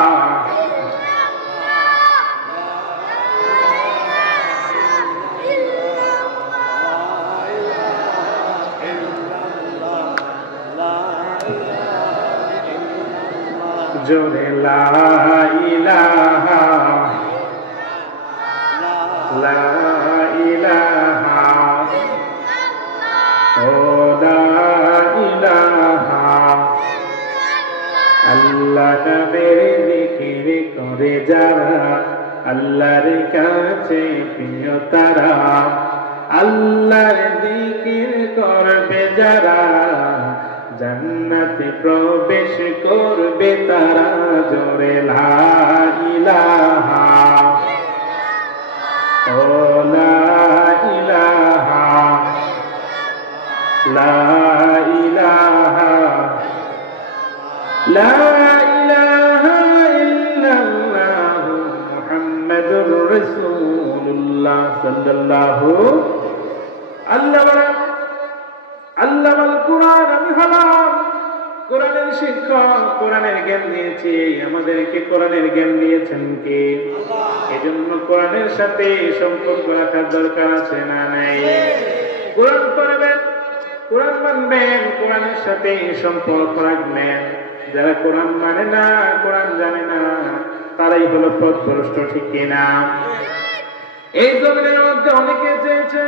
জোরে লা ইলাহা লা ইলাহা ও লা ইলাহা। আল্লাহ নামের জিকির করে যারা, আল্লাহর কাছে প্রিয় তারা। আল্লাহর জিকির করবে যারা, জান্নাতে প্রবেশ করবে তারা। জোরে লা ইলাহা ও লা ইলাহা লা ইলাহা লা ইলাহা ইল্লাল্লাহু মুহাম্মাদুর রাসূলুল্লাহ সাল্লাল্লাহু। আল্লাহ আল্লামাল কুরআন, আমি হলাম কোরআনের শিক্ষক, কোরআনের জ্ঞান দিয়েছি। আমাদেরকে কোরআনের জ্ঞান দিয়েছেন কে? এজন্য কোরআনের সাথে সম্পর্ক রাখার দরকার আছে না নাই? কোরআন পড়বেন, কোরআন মানবেন, কোরআনের সাথে সম্পর্ক রাখবেন। যারা কোরআন মানে না, কোরআন জানে না, তারাই হলো পথভ্রষ্ট, ঠিক কিনা? এই জমিনের মধ্যে অনেকে চেয়েছে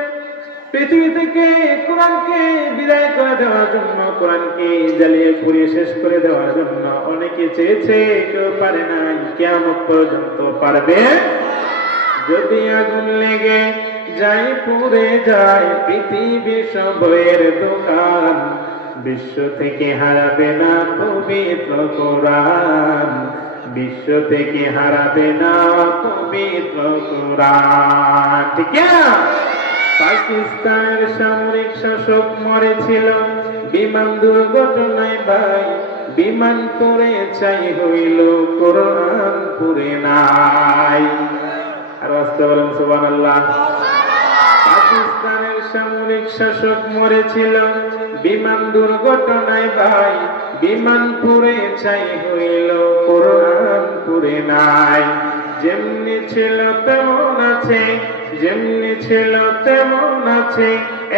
পৃথিবী থেকে কোরআনকে বিদায় করে দেওয়ার জন্য, কোরআনকে জ্বালিয়ে পুড়িয়ে শেষ করে দেওয়ার জন্য অনেকে চেয়েছে, কেউ পারে নাই। কিয়ামত পর্যন্ত পারবে? যদি আগুন লেগে যায়, পুড়ে যায় পৃথিবী সব বইয়ের দোকান, বিশ্ব থেকে হারাবে না পবিত্র কোরআন, বিশ্ব থেকে হারাবে না পবিত্র কোরআন। ঠিক না? পাকিস্তানের সামরিক শাসক মরেছিল বিমান দুর্ঘটনায় ভাই, বিমান পুড়ে ছাই হইল, কোরআন পুড়ে নাই। আর আসতে বলেন সুবহানাল্লাহ। পাকিস্তানের সামরিক শাসক মরেছিল বিমান দুর্ঘটনায় ভাই, বিমান পুড়ে ছাই হইল, কোরআন পুড়ে নাই। যেমনি ছিল তেমন আছে, যেমনি ছিল তেমন আছে,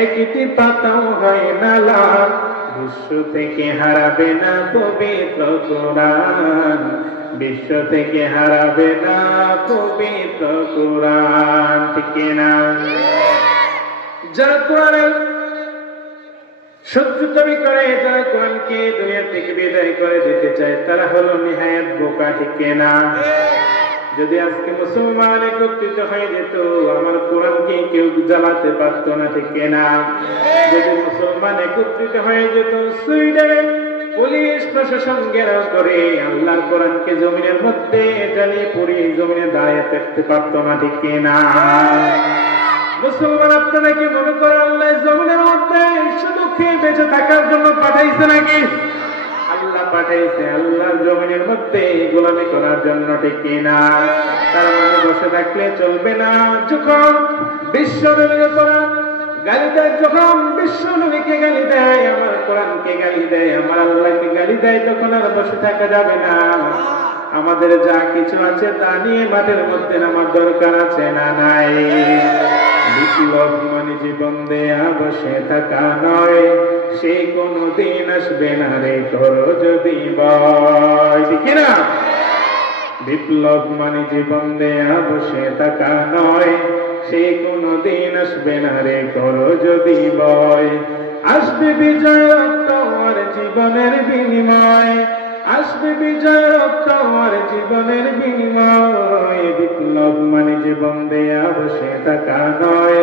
একটি পাতাও হয় না লাল, বিশ্ব থেকে হারাবে না পবিত্র কোরআন, বিশ্ব থেকে হারাবে না পবিত্র কোরআন। ঠিক না? যারা কোরআনের শত্রু দাবি করে, যারা কোরআনকে দুনিয়া থেকে বিদায় করে দিতে চায়, তারা হলো নিহায়াত বোকা। ঠিক না? যদি আজকে মুসলমান একত্রিত হয়ে যেত, আমার কোরআনকে কেউ জ্বালাতে পারত না। ঠিক না? যদি মুসলমান একত্রিত হয়ে যেত, সুইডেন পুলিশ প্রশাসন ঘেরাও করে আল্লাহর কোরআনকে জমিনের মধ্যে জ্বালিয়ে পুড়িয়ে জমিনে দাঁড়িয়ে থাকতে পারত না। ঠিক না? মুসলমান আপনারা কি মনে করেন আল্লাহ জমিনের মধ্যে শুধু খেয়ে বেঁচে থাকার জন্য পাঠাইছে নাকি? আল্লাহ পাঠাইছে আল্লাহর জমিনের মধ্যে গোলামি করার জন্য। ঠিক না? তার মানে বসে থাকলে চলবে না। যখন বিশ্ব নবীর কোরআন গালি দেয়, যখন বিশ্ব নবীকে গালি দেয়, আমার কোরআনকে গালি দেয়, আমার আল্লাহকে গালি দেয়, তখন আর বসে থাকা যাবে না। আমাদের যা কিছু আছে তা নিয়ে মাঠের মধ্যে নামার দরকার আছে না নাই? বিপ্লব মানে জীবন দেয়া বসে থাকা নয়, সে কোনদিন আসবে না রে করো যদি ভয়। ঠিক না? বিপ্লব মানে জীবন দেয়া বসে থাকা নয়, সে কোনদিন আসবে না রে করো যদি ভয়। আসবে বিজয় তোমার জীবনের বিনিময়, আসবে বিজয় তোমার জীবনের বিনিময়। বিপ্লব মানে জীবন দেয়া বসে থাকা নয়,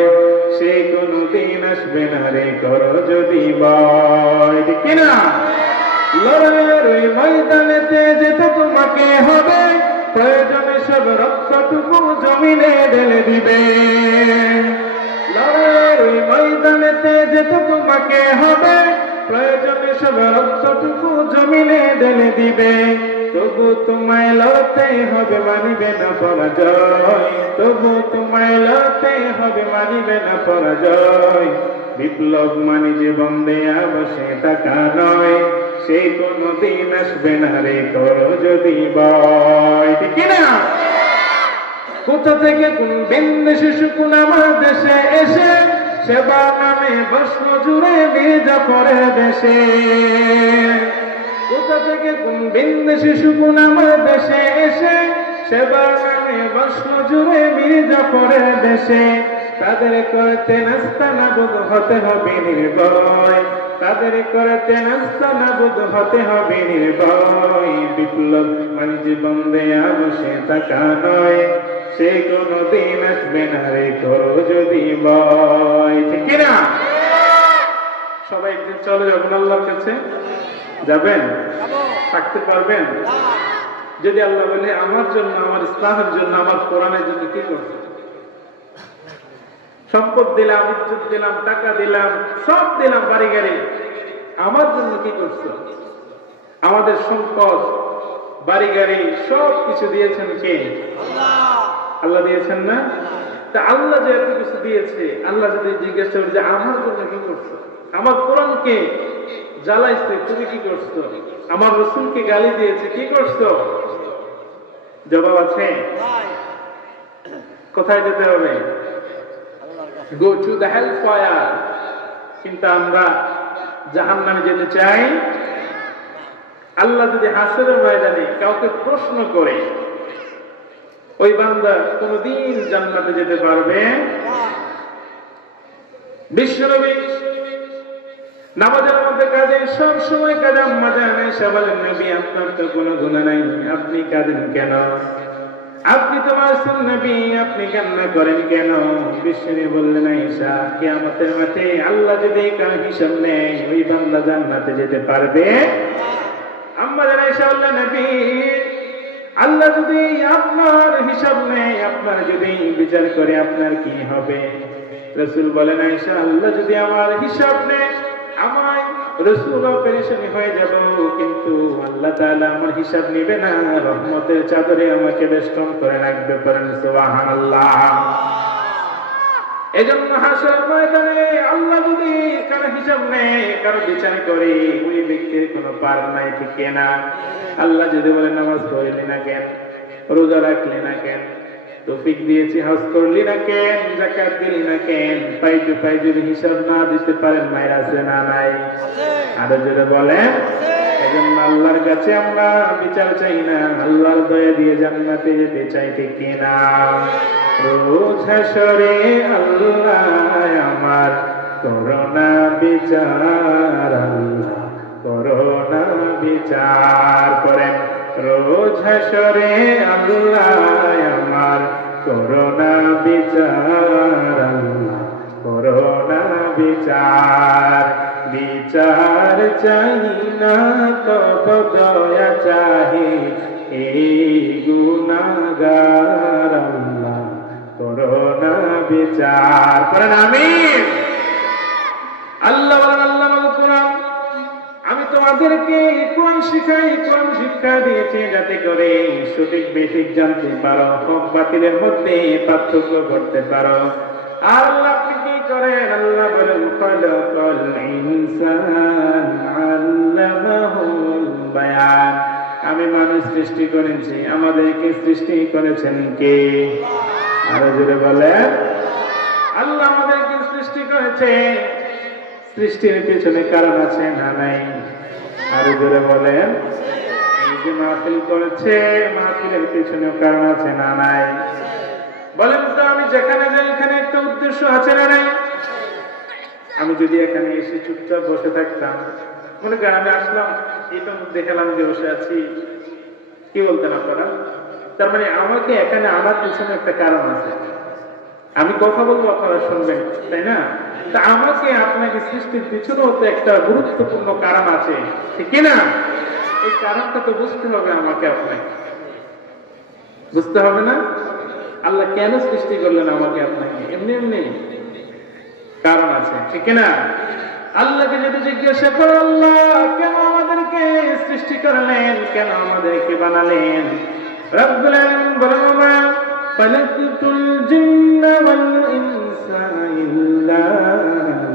সে কোনদিন আসবে না রে করো যদি ভয়। ঠিক না? লড়াইয়ের ওই ময়দানেতে যেতে তোমাকে হবে, প্রয়োজনে সব রক্তটুকু জমিনে ঢেলে দিবে। লড়াইয়ের ওই ময়দানেতে যেতে তোমাকে হবে, প্রয়োজনে সব রক্তটুকু জমিনে ঢেলে দিবে। তবু তোমায় লড়তে হবে, মানিবে না পরাজয়, তবু তোমায় লড়তে হবে, মানিবে না পরাজয়। বিপ্লব মানে জীবন দেয়া বসে থাকা নয়, সে কোনদিন আসবে না রে করো যদি ভয়। ঠিক না? কোথা থেকে কোন বিন্দেশে শুকুন আমার দেশে এসে, সেবা নামে বস্ত্র জুড়ে ভেজা পরে দেশে। কোথা থেকে কোন বিন্দেশে শুকুন আমার দেশে এসে, সেবা নামে বস্ত্র জুড়ে ভেজা পরে দেশে। তাদের করতে নাস্তা নাবুদ হতে হবে নির্ভয়, তাদের করতে নাস্তা নাবুদ হতে হবে নির্ভয়। বিপ্লব মানে জীবন দেয়া বসে থাকা নয়, সে কোনদিন আসবে না রে করো যদি ভয়। ঠিক না? সবাই একদিন চলে যাবেন আল্লাহর কাছে, যাবেন? থাকতে পারবেন? যদি আল্লাহ বলে আমার জন্য, আমার ইসলামের জন্য, আমার কোরআনের জন্য কি করছে? সম্পদ দিলাম, ইজ্জত দিলাম, টাকা দিলাম, সব দিলাম, বাড়ি গাড়ি, আমার জন্য কি করছো? আমাদের সম্পদ, বাড়ি গাড়ি সব কিছু দিয়েছেন কে? আল্লাহ দিয়েছেন না? তা আল্লাহ যে এত কিছু দিয়েছে, আল্লাহ যদি জিজ্ঞেস করে যে আমার জন্য কি করছো, আমার কোরআনকে জ্বালাইছে, তুমি কি করছো? আমার রাসূলকে গালি দিয়েছে, কি করছো? জবাব আছে? কোথায় যেতে হবে? Go to the hellfire. কিন্তু আমরা জাহান্নামে যেতে চাই। আল্লাহ যদি হাসরের ময়দানে কাউকে প্রশ্ন করে, ওই বান্দা কোনদিন জান্নাতে যেতে পারবে? বিশ্বনবী নামাজের মধ্যে কাঁদে, সব সময় কাঁদে। আম্মা জান আয়েশা বলেন, নবী আপনার তো কোনো গুনাহ নাই, আপনি কাঁদেন কেন? আপনি তো মাসুম নবী, আপনি কান্না করেন কেন? বিশ্বনবী বললেন, আয়েশা, কিয়ামতের মাঠে আল্লাহ যদি কার হিসাব নেয়, ওই বান্দা জান্নাতে যেতে পারবে? আম্মা জান আয়েশা বললেন, নবী, আল্লাহ যদি আপনার হিসাব নেয়, আপনার যদি বিচার করে, আপনার কি হবে? রাসূল বলেন, আয়েশা, আল্লাহ যদি আমার হিসাব নেয়, আমায় রাসূলও পেরেশানি হয়ে যাব, কিন্তু আল্লাহ তাআলা আমার হিসাব নেবে না, রহমতের চাদরে আমাকে বেষ্টন করে রাখবে। পড়েন সুবহানাল্লাহ। এজন্য হাসরের ময়দানে আল্লাহ যদি কারো হিসাব নেয়, কারো বিচার করে, ওই ব্যক্তির কোনো পার নাই, ঠিক না? আল্লাহ যদি বলে, নামাজ পড়লি না কেন, রোজা রাখলি না কেন, তৌফিক দিয়েছি হজ করলি না কেন, যাকাত দিলি না কেন, পাই টু পাই যদি হিসাব না দিতে পারেন, মায়ের আছে না নাই? আরো যদি বলেন, এজন্য আল্লাহর কাছে আমরা বিচার চাই না, আল্লাহর দয়া দিয়ে জান্নাতে যেতে চাই, ঠিক কিনা? রোজ হাসরে আল্লাহ আমার করোনা বিচার, আল্লাহ করোনা বিচার। করেন, রোজ হাসরে আল্লাহ আমার করোনা বিচার, আল্লাহ করোনা বিচার। বিচার চাই না তব দয়া চাহি, এই গুনাহগার আল্লাহ করোনা বিচার। করেন আমিন। আল্লাহ বলেন, আল্লাহ কোরআন, আমি তোমাদেরকে কোরআন শিখাই, কোরআন শিক্ষা দিয়েছি যাতে করে সঠিক বেঠিক জানতে পারো, হক বাতিলের মধ্যে পার্থক্য করতে পারো। আর আল্লাহ আপনি কি করেন? আল্লাহ বলেন, খালাকাল ইনসান আল্লামাহুল বায়ান। আমি মানুষ সৃষ্টি করেছি, আমাদেরকে সৃষ্টি করেছেন কে? আরো জোরে বলেন, আল্লাহ আমাদেরকে সৃষ্টি করেছে। সৃষ্টির পিছনে কারণ আছে না নাই? আরো জোরে বলেন, এই যে মাহফিল করেছে, মাহফিলের পিছনে কারণ আছে না নাই? বলেন তো, আমি যেখানে যাই এখানে একটা উদ্দেশ্য আছে না নাই? আমি যদি এখানে এসে চুপচাপ বসে থাকতাম, মনে করেন আমি আসলাম, এটা দেখালাম যে বসে আছি, কি বলতেন আপনারা? তার মানে আমাকে এখানে আনার পিছনে একটা কারণ আছে। আমি কথা বলবো, আপনারা শুনবেন, তাই না? তা আমাকে আপনাকে সৃষ্টির পিছনেও তো একটা গুরুত্বপূর্ণ কারণ আছে, ঠিক না? এই কারণটা তো বুঝতে হবে আমাকে, আপনাকে বুঝতে হবে না? আল্লাহ কেন সৃষ্টি করলেন আমাকে আপনাকে? এমনি এমনি কারণ আছে, ঠিক না? আল্লাহকে যদি জিজ্ঞাসা করো, আল্লাহ কেন আমাদেরকে সৃষ্টি করলেন, কেন আমাদেরকে বানালেন? রব্বুল আলামিন বলেন, ওয়া খালাকতুল জিন্না ওয়াল ইনসা ইল্লা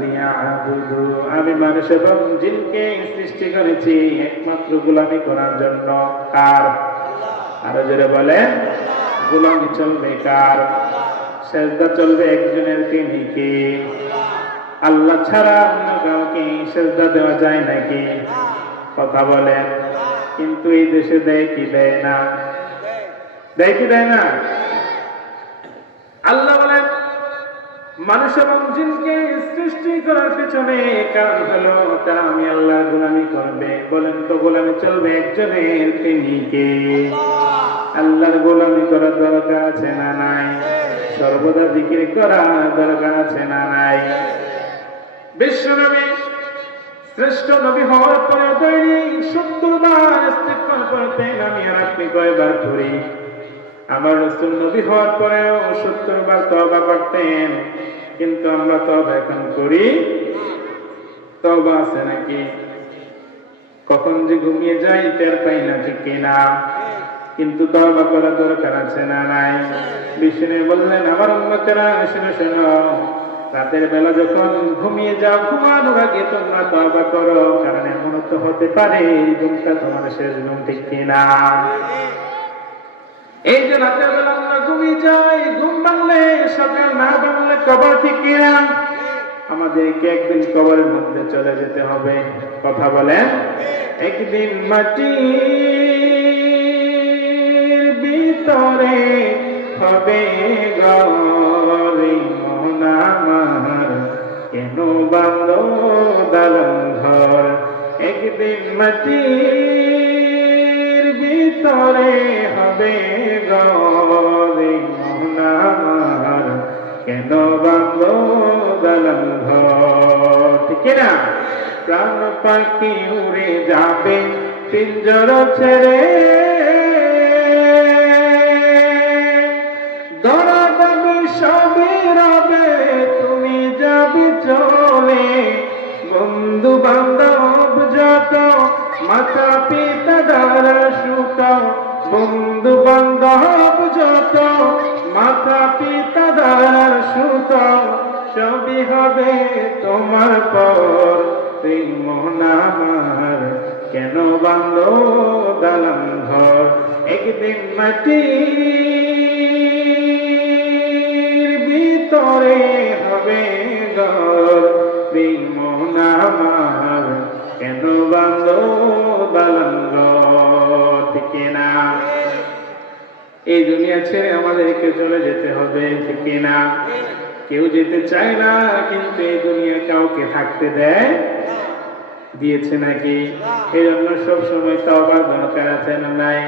লিয়াবুদুন। আমি মানুষ এবং জিনকে সৃষ্টি করেছি একমাত্র গোলামি করার জন্য। কার? আরো জোরে বলেন, গোলামি চলবে কার? সেজদা চলবে একজনের, তিনি কি? আল্লাহ ছাড়া অন্য কাউকে সেজদা দেওয়া যায় নাকি? কথা বলেন। কিন্তু এই দেশে দেয় কি দেয় না? দেয় কি দেয় না? আল্লাহ বলেন, মানুষ এবং জিনকে সৃষ্টি করার পিছনে কারণ হলো তারা আমি আল্লাহর গোলামি করবে। বলেন তো, গোলামি চলবে একজনের, তিনি কে? আল্লাহর গোলামি করার দরকার আছে না নাই? সর্বদা জিকির করা দরকার আছে না নাই? বিশ্ব নবী শ্রেষ্ঠ নবী হওয়ার পরে দৈনিক 70 বার ইস্তিগফার করতেন। আমি আর আপনি কয়বার করি? আমার রাসূল নবী হওয়ার পরেও 70 বার তওবা করতেন, কিন্তু আমরা তওবা এখন করি? তওবা আছে নাকি? কখন যে ঘুমিয়ে যাই টের পাই না, ঠিক কিনা? কিন্তু তওবা করার দরকার আছে না নাই? বিষ্ণু বললেন, আমার উম্মতেরা শুনো শোনো, রাতের বেলা যখন ঘুমিয়ে যাও, ঘুমানোর আগে তোমরা তওবা করো, কারণ এমন তো হতে পারে এই ঘুমটা তোমার শেষ ঘুম, ঠিক কিনা? এই যে রাতের বেলা আমরা ঘুমিয়ে যাই, ঘুম ভাঙলে সকাল না ভাঙলে কবর, ঠিক কিনা? আমাদেরকে একদিন কবরের মধ্যে চলে যেতে হবে। কথা বলেন, একদিন মাটির ভিতরে হবে ঘর, মন আমার কেন বাঁধো দালান ঘর, একদিন মাটির ভিতরে হবে ঘর। এই মন আমার কেন বাঁধো দালান ঘর, ঠিক না? প্রাণ পাখি উড়ে যাবে পিঞ্জর ছেড়ে, ধরা যাবে সবে রবে তুমি যাবে চলে। বন্ধু বান্ধব যত মাতা পিতা দ্বারা সুত, বন্ধু বান্ধব যত মাতা পিতা দ্বারা সুত, সবই হবে তোমার পর। এই মন আমার কেন বাঁধো দালান ঘর, একদিন মাটির ভিতরে হবে ঘর। এই মন আমার কেন বাঁধো দালান ঘর, ঠিক না? এই দুনিয়া ছেড়ে আমাদেরকে চলে যেতে হবে, ঠিক না? কেউ যেতে চায় না, কিন্তু এই দুনিয়া কাউকে থাকতে দিয়েছে নাকি? এই জন্য সবসময় তওবার দরকার আছে না নাই?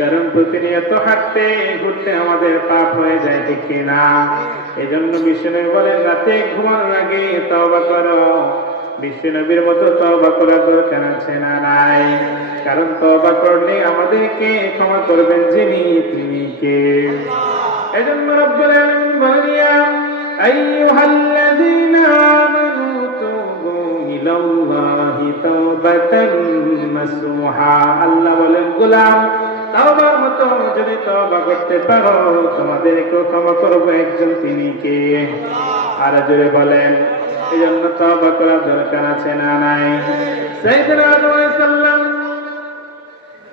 কারণ প্রতিনিয়ত হাঁটতে ঘুরতে আমাদের পাপ হয়ে যায়, ঠিক না? এই জন্য বিশ্বনবী বলেন রাতে ঘুমানোর আগে তওবা করো। বিশ্বনবীর মতো তওবা করার দরকার আছে না নাই? কারণ তওবা করলে আমাদেরকে ক্ষমা করবেন যিনি, তিনি কে? এই জন্য রব্বুল আলামিন বলেন ইয়া আইয়ুহাল্লাযীনা আমানু তুবু ইলাল্লাহি তাওবাতান নাসুহা। আল্লাহ বলেন গোলাম তওবার মতো যদি তওবা করতে পারো তোমাদেরকেও ক্ষমা করবো একজন, তিনি কে? আর জোরে বলেন। এই জন্য তওবা করার দরকার আছে না নাই? সাইয়েদনা আদম আলাইহিস সালাম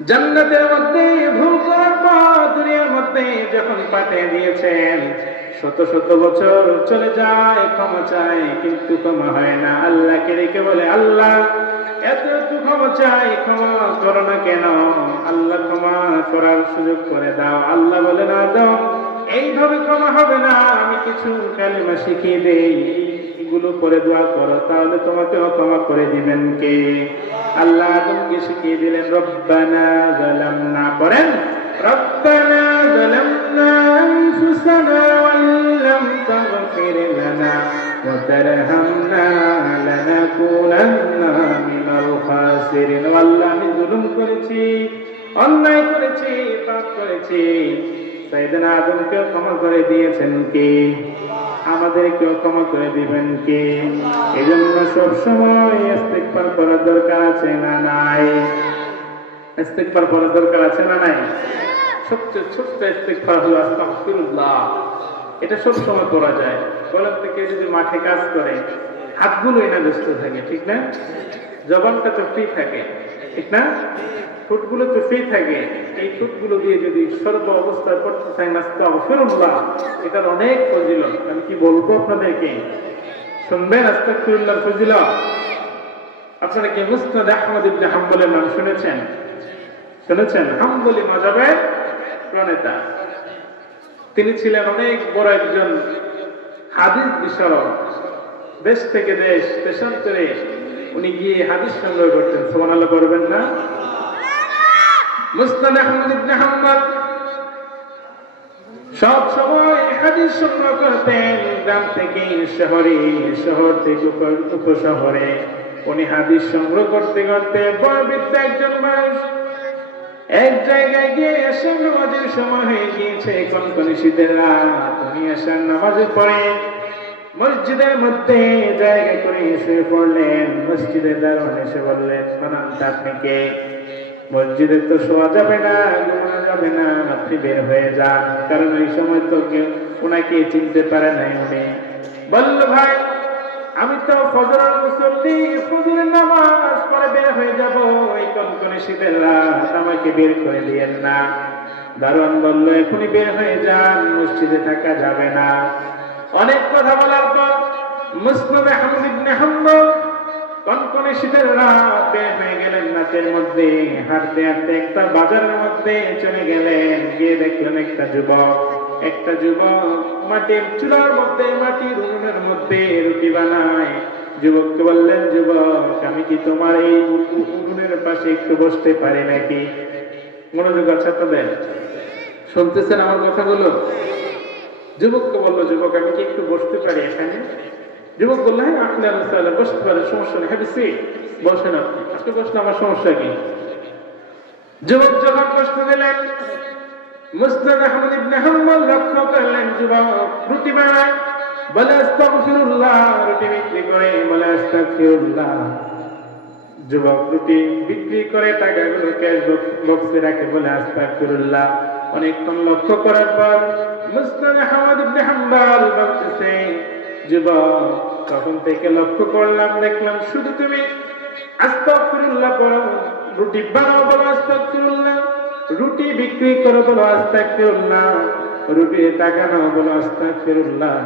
জান্নাতের মধ্যে ভুল করার পর দুনিয়ার মধ্যে যখন পাঠিয়ে দিয়েছেন, শত শত বছর চলে যায়, ক্ষমা চায় কিন্তু ক্ষমা হয় না। আল্লাহকে রেখে বলে আল্লাহ এত ক্ষমা চাই, ক্ষমা করো না কেন? আল্লাহ ক্ষমা করার সুযোগ করে দাও। আল্লাহ বলে না দাও, এইভাবে ক্ষমা হবে না, আমি কিছু কালিমা শিখিয়ে দেই, এগুলো পরে দোয়া করো, তাহলে তোমাকেও ক্ষমা করে দিবেন কে? আল্লাহ আদমকে শিখিয়ে দিলেন রব্বানা যালামনা, পড়েন রব্বানা যালামনা আনফুসানা ওয়া ইল্লাম তাগফির লানা ওয়া তারহামনা লানাকুনান্না মিনাল খাসিরিন। আল্লাহ আমি জুলুম করেছি, অন্যায় করেছি, পাপ করেছি। সাইয়েদনা আদমকে ক্ষমা করে দিয়েছেন কে? আমাদেরকেও ক্ষমা করে দিবেন কে? এই জন্য সবসময় ইস্তিগফার করার দরকার আছে না নাই? ইস্তিগফার করার দরকার আছে না নাই? সবচেয়ে ছোট্ট ইস্তিগফার হলো আস্তাগফিরুল্লাহ। এটা সবসময় করা যায়। কলম থেকে যদি মাঠে কাজ করে হাতগুলো এনে ব্যস্ত থাকে, ঠিক না? জবানটা তো ফ্রি থাকে, ঠিক না? ঠোঁটগুলো তো ফ্রি থাকে। এই ঠোঁটগুলো দিয়ে যদি সর্ব অবস্থায় করতে চাই আস্তাগফিরুল্লাহ, এটার অনেক ফজিলত। আমি কি বলবো আপনাদেরকে? শুনবেন আস্তাগফিরুল্লাহর ফজিলত? আপনারা কি মুসনাদ আহমদ ইবনে হাম্বলের নাম শুনেছেন? শুনেছেন? হাম্বলি মাযহাবের প্রণেতা। তিনি ছিলেন অনেক বড় একজন হাদিস বিশারদ। দেশ থেকে দেশ, দেশান্তরে উনি গিয়ে হাদিস সংগ্রহ করতেন। সুবহানাল্লাহ করবেন না? মুসনাদ আহমদ ইবনে হাম্বল সব সময় হাদিস সংগ্রহ করতেন। গ্রাম থেকে শহরে, শহর থেকে উপশহরে উনি হাদিস সংগ্রহ করতে করতে বড় বৃদ্ধ একজন মানুষ এক জায়গায় গিয়ে এশার নামাজের সময় হয়ে গিয়েছে। কনকনে শীতের রাত। উনি এশার নামাজের পরে মসজিদের মধ্যে জায়গা করে শুয়ে পড়লেন। মসজিদের দারোয়ান এসে বললেন, আপনি কে? মসজিদে তো শোয়া যাবে না, ঘুমানো যাবে না, আপনি বের হয়ে যান। কারণ ওই সময় তো কেউ ওনাকে চিনতে পারে নাই। উনি বলল, ভাই আমি তো ফজরের মুসল্লি, ফজরের নামাজ পড়ে বের হয়ে যাব, এই কনকনে শীতের রাত আমাকে বের করে দিয়েন না। দারোয়ান বলল, এখনই বের হয়ে যান, মসজিদে থাকা যাবে না। অনেক কথা বলার পর মুসনাদ আহমদ ইবনে হাম্বল কনকনে শীতের রাত বের হয়ে গেলেন। রাতের মধ্যে হাঁটতে হাঁটতে একটা বাজারের মধ্যে চলে গেলেন। গিয়ে দেখলেন একটা যুবক একটা যুবক মাটির চুলার মধ্যে, মাটির উনুনের মধ্যে রুটি বানায়। যুবককে বললেন, যুবক আমি কি তোমার এই উনুনের পাশে একটু বসতে পারি নাকি? মনোযোগ আছে আপনাদের? শুনতেছেন আমার কথাগুলো? যুবককে বললো, যুবক আমি কি একটু বসতে পারি এখানে? যুবক বললো, হ্যাঁ আপনি বসতে পারেন, সমস্যা নেই, হ্যাঁ বসেন, আপনি বসলে আমার সমস্যা কি? যুবক যখন বসতে দিলেন, মুসনাদ আহমদ ইবনে হাম্বল লক্ষ্য করলেন যুবক রুটি বানায়, বলে আস্তাগফিরুল্লাহ, রুটি বিক্রি করে বলে আস্তাগফিরুল্লাহ। যুবক রুটি বিক্রি করে টাকাগুলো ক্যাশ বক্সে রাখে, বলে আস্তাগফিরুল্লাহ। অনেকক্ষণ লক্ষ্য করার পর মুসনাদ আহমদ ইবনে হাম্বল বলতেছে, যুবক তখন থেকে লক্ষ্য করলাম, দেখলাম শুধু তুমি আস্তাগফিরুল্লাহ পড়ো, রুটি বানাও বলো আস্তাগফিরুল্লাহ, রুটি বিক্রি করো বলো আস্তাগফিরুল্লাহ, রুটির টাকা নাও বলো আস্তাগফিরুল্লাহ।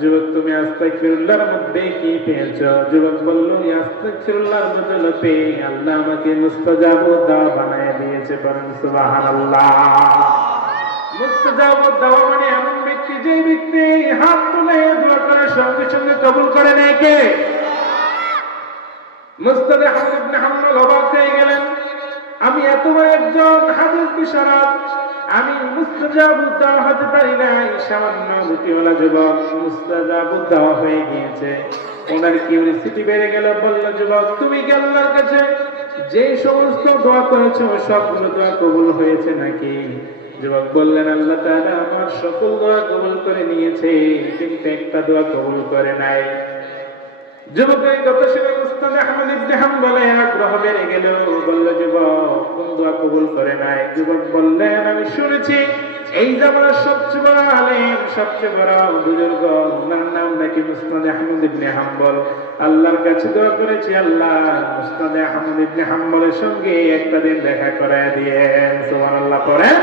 যুবক তুমি আস্তাগফিরুল্লাহর মধ্যে কি পেয়েছো? যুবক বলল, আস্তাগফিরুল্লাহর বদলতে আল্লাহ আমাকে মুস্তাজাবুদ দাওয়া বানায় দিয়েছে। বলেন সুবহানাল্লাহ। মুস্তাজাবুদ দাওয়া মানে এমন ব্যক্তি, যে ব্যক্তি হাত তুলে দোয়া করে সঙ্গে সঙ্গে কবুল করে নেয় কে? মুসনাদ আহমদ ইবনে হাম্বল অবাক হয়ে গেলেন, আমি এত বড় একজন হাদিস বিশারদ, আমি মুস্তাজাবুদ দাওয়া হতে পারি নাই। সামান্য রুটিওয়ালা যুবক মুস্তাজাবুদ দাওয়া হয়ে গিয়েছে। ওনার কিউরিসিটি বেড়ে গেল, বলল, যুবক তুমি কি আল্লাহর কাছে যে সমস্ত দোয়া করেছো সবগুলো দোয়া কবুল হয়েছে নাকি? যুবক বললেন, আল্লাহ তাআলা আমার সকল দোয়া কবুল করে নিয়েছে, কিন্তু একটা দোয়া কবুল করে নাই। যুবকের কথা শুনে মুসনাদ আহমদ ইবনে হাম্বলের আগ্রহ বেড়ে গেল, বলল, যুবক কোন দোয়া কবুল করে নাই? যুবক বললেন, আমি শুনেছি এই জামানার সবচেয়ে বড় আলেম, সবচেয়ে বড় বুজুর্গ, ওনার নাম নাকি মুসনাদ আহমদ ইবনে হাম্বল। আল্লাহর কাছে দোয়া করেছি, আল্লাহ মুসনাদ আহমদ ইবনে হাম্বলের সঙ্গে একটা দিন দেখা করায় দিয়েন। সুবহানাল্লাহ পড়েন।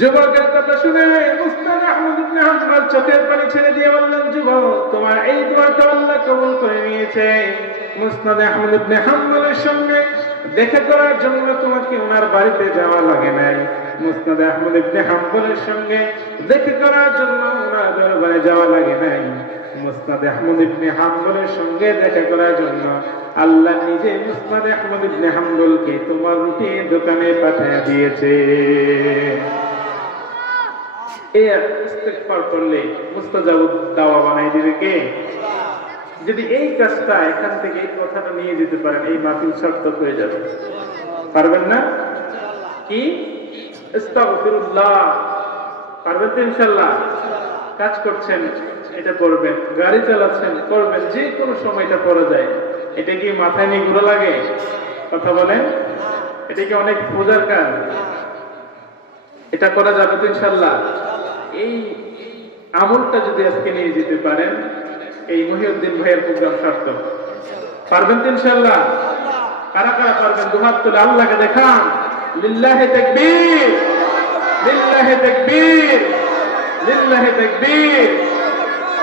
যুবকের কথা শুনে মুসনাদ আহমদ ইবনে হাম্বল চোখের পানি ছেড়ে দিয়ে বললেন, যুবক তোমার এই দোয়াটা আল্লাহ কবুল করে নিয়েছে। মুসনাদ আহমদ ইবনে হাম্বলের সঙ্গে দেখা করার জন্য তোমাকে ওনার বাড়িতে যাওয়া লাগে নাই। মুসনাদ আহমদ ইবনে হাম্বলের সঙ্গে দেখা করার জন্য ওনার দরবারে যাওয়া লাগে নাই। মুসনাদ আহমদ ইবনে হাম্বলের সঙ্গে দেখা করার জন্য আল্লাহ নিজে মুসনাদ আহমদ ইবনে হাম্বলকে তোমার রুটির দোকানে পাঠিয়ে দিয়েছে। এই ইস্তেগফার করলে মুস্তাজাবুদ দাওয়া বানাই দিবে কে? যদি এই কাজটা এখান থেকে এই কথাটা নিয়ে যেতে পারেন, এই মাহফিল সার্থক হয়ে যাবে। পারবেন না কি? আস্তাগফিরুল্লাহ পারবেন তো ইনশাআল্লাহ? কাজ করছেন এটা করবেন, গাড়ি চালাচ্ছেন করবেন, যে কোনো সময় এটা করা যায়। এটা কি মাথায় নিয়ে ঘুরে লাগে? কথা বলেন। এটা কি অনেক পূজার কাজ? এটা করা যাবে তো ইনশাআল্লাহ? এই আমলটা যদি আজকে নিয়ে যেতে পারেন, এই মহিউদ্দিন ভাইয়ের প্রোগ্রাম সার্থক। পারবেন তো ইনশাআল্লাহ? কারা কারা পারবেন দুহাত তুলে আল্লাহকে দেখান। লিল্লাহি তাকবীর, লিল্লাহি তাকবীর, লিল্লাহি তাকবীর।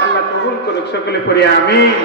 আল্লাহ কবুল করুক, সকলে পড়ি আমিন।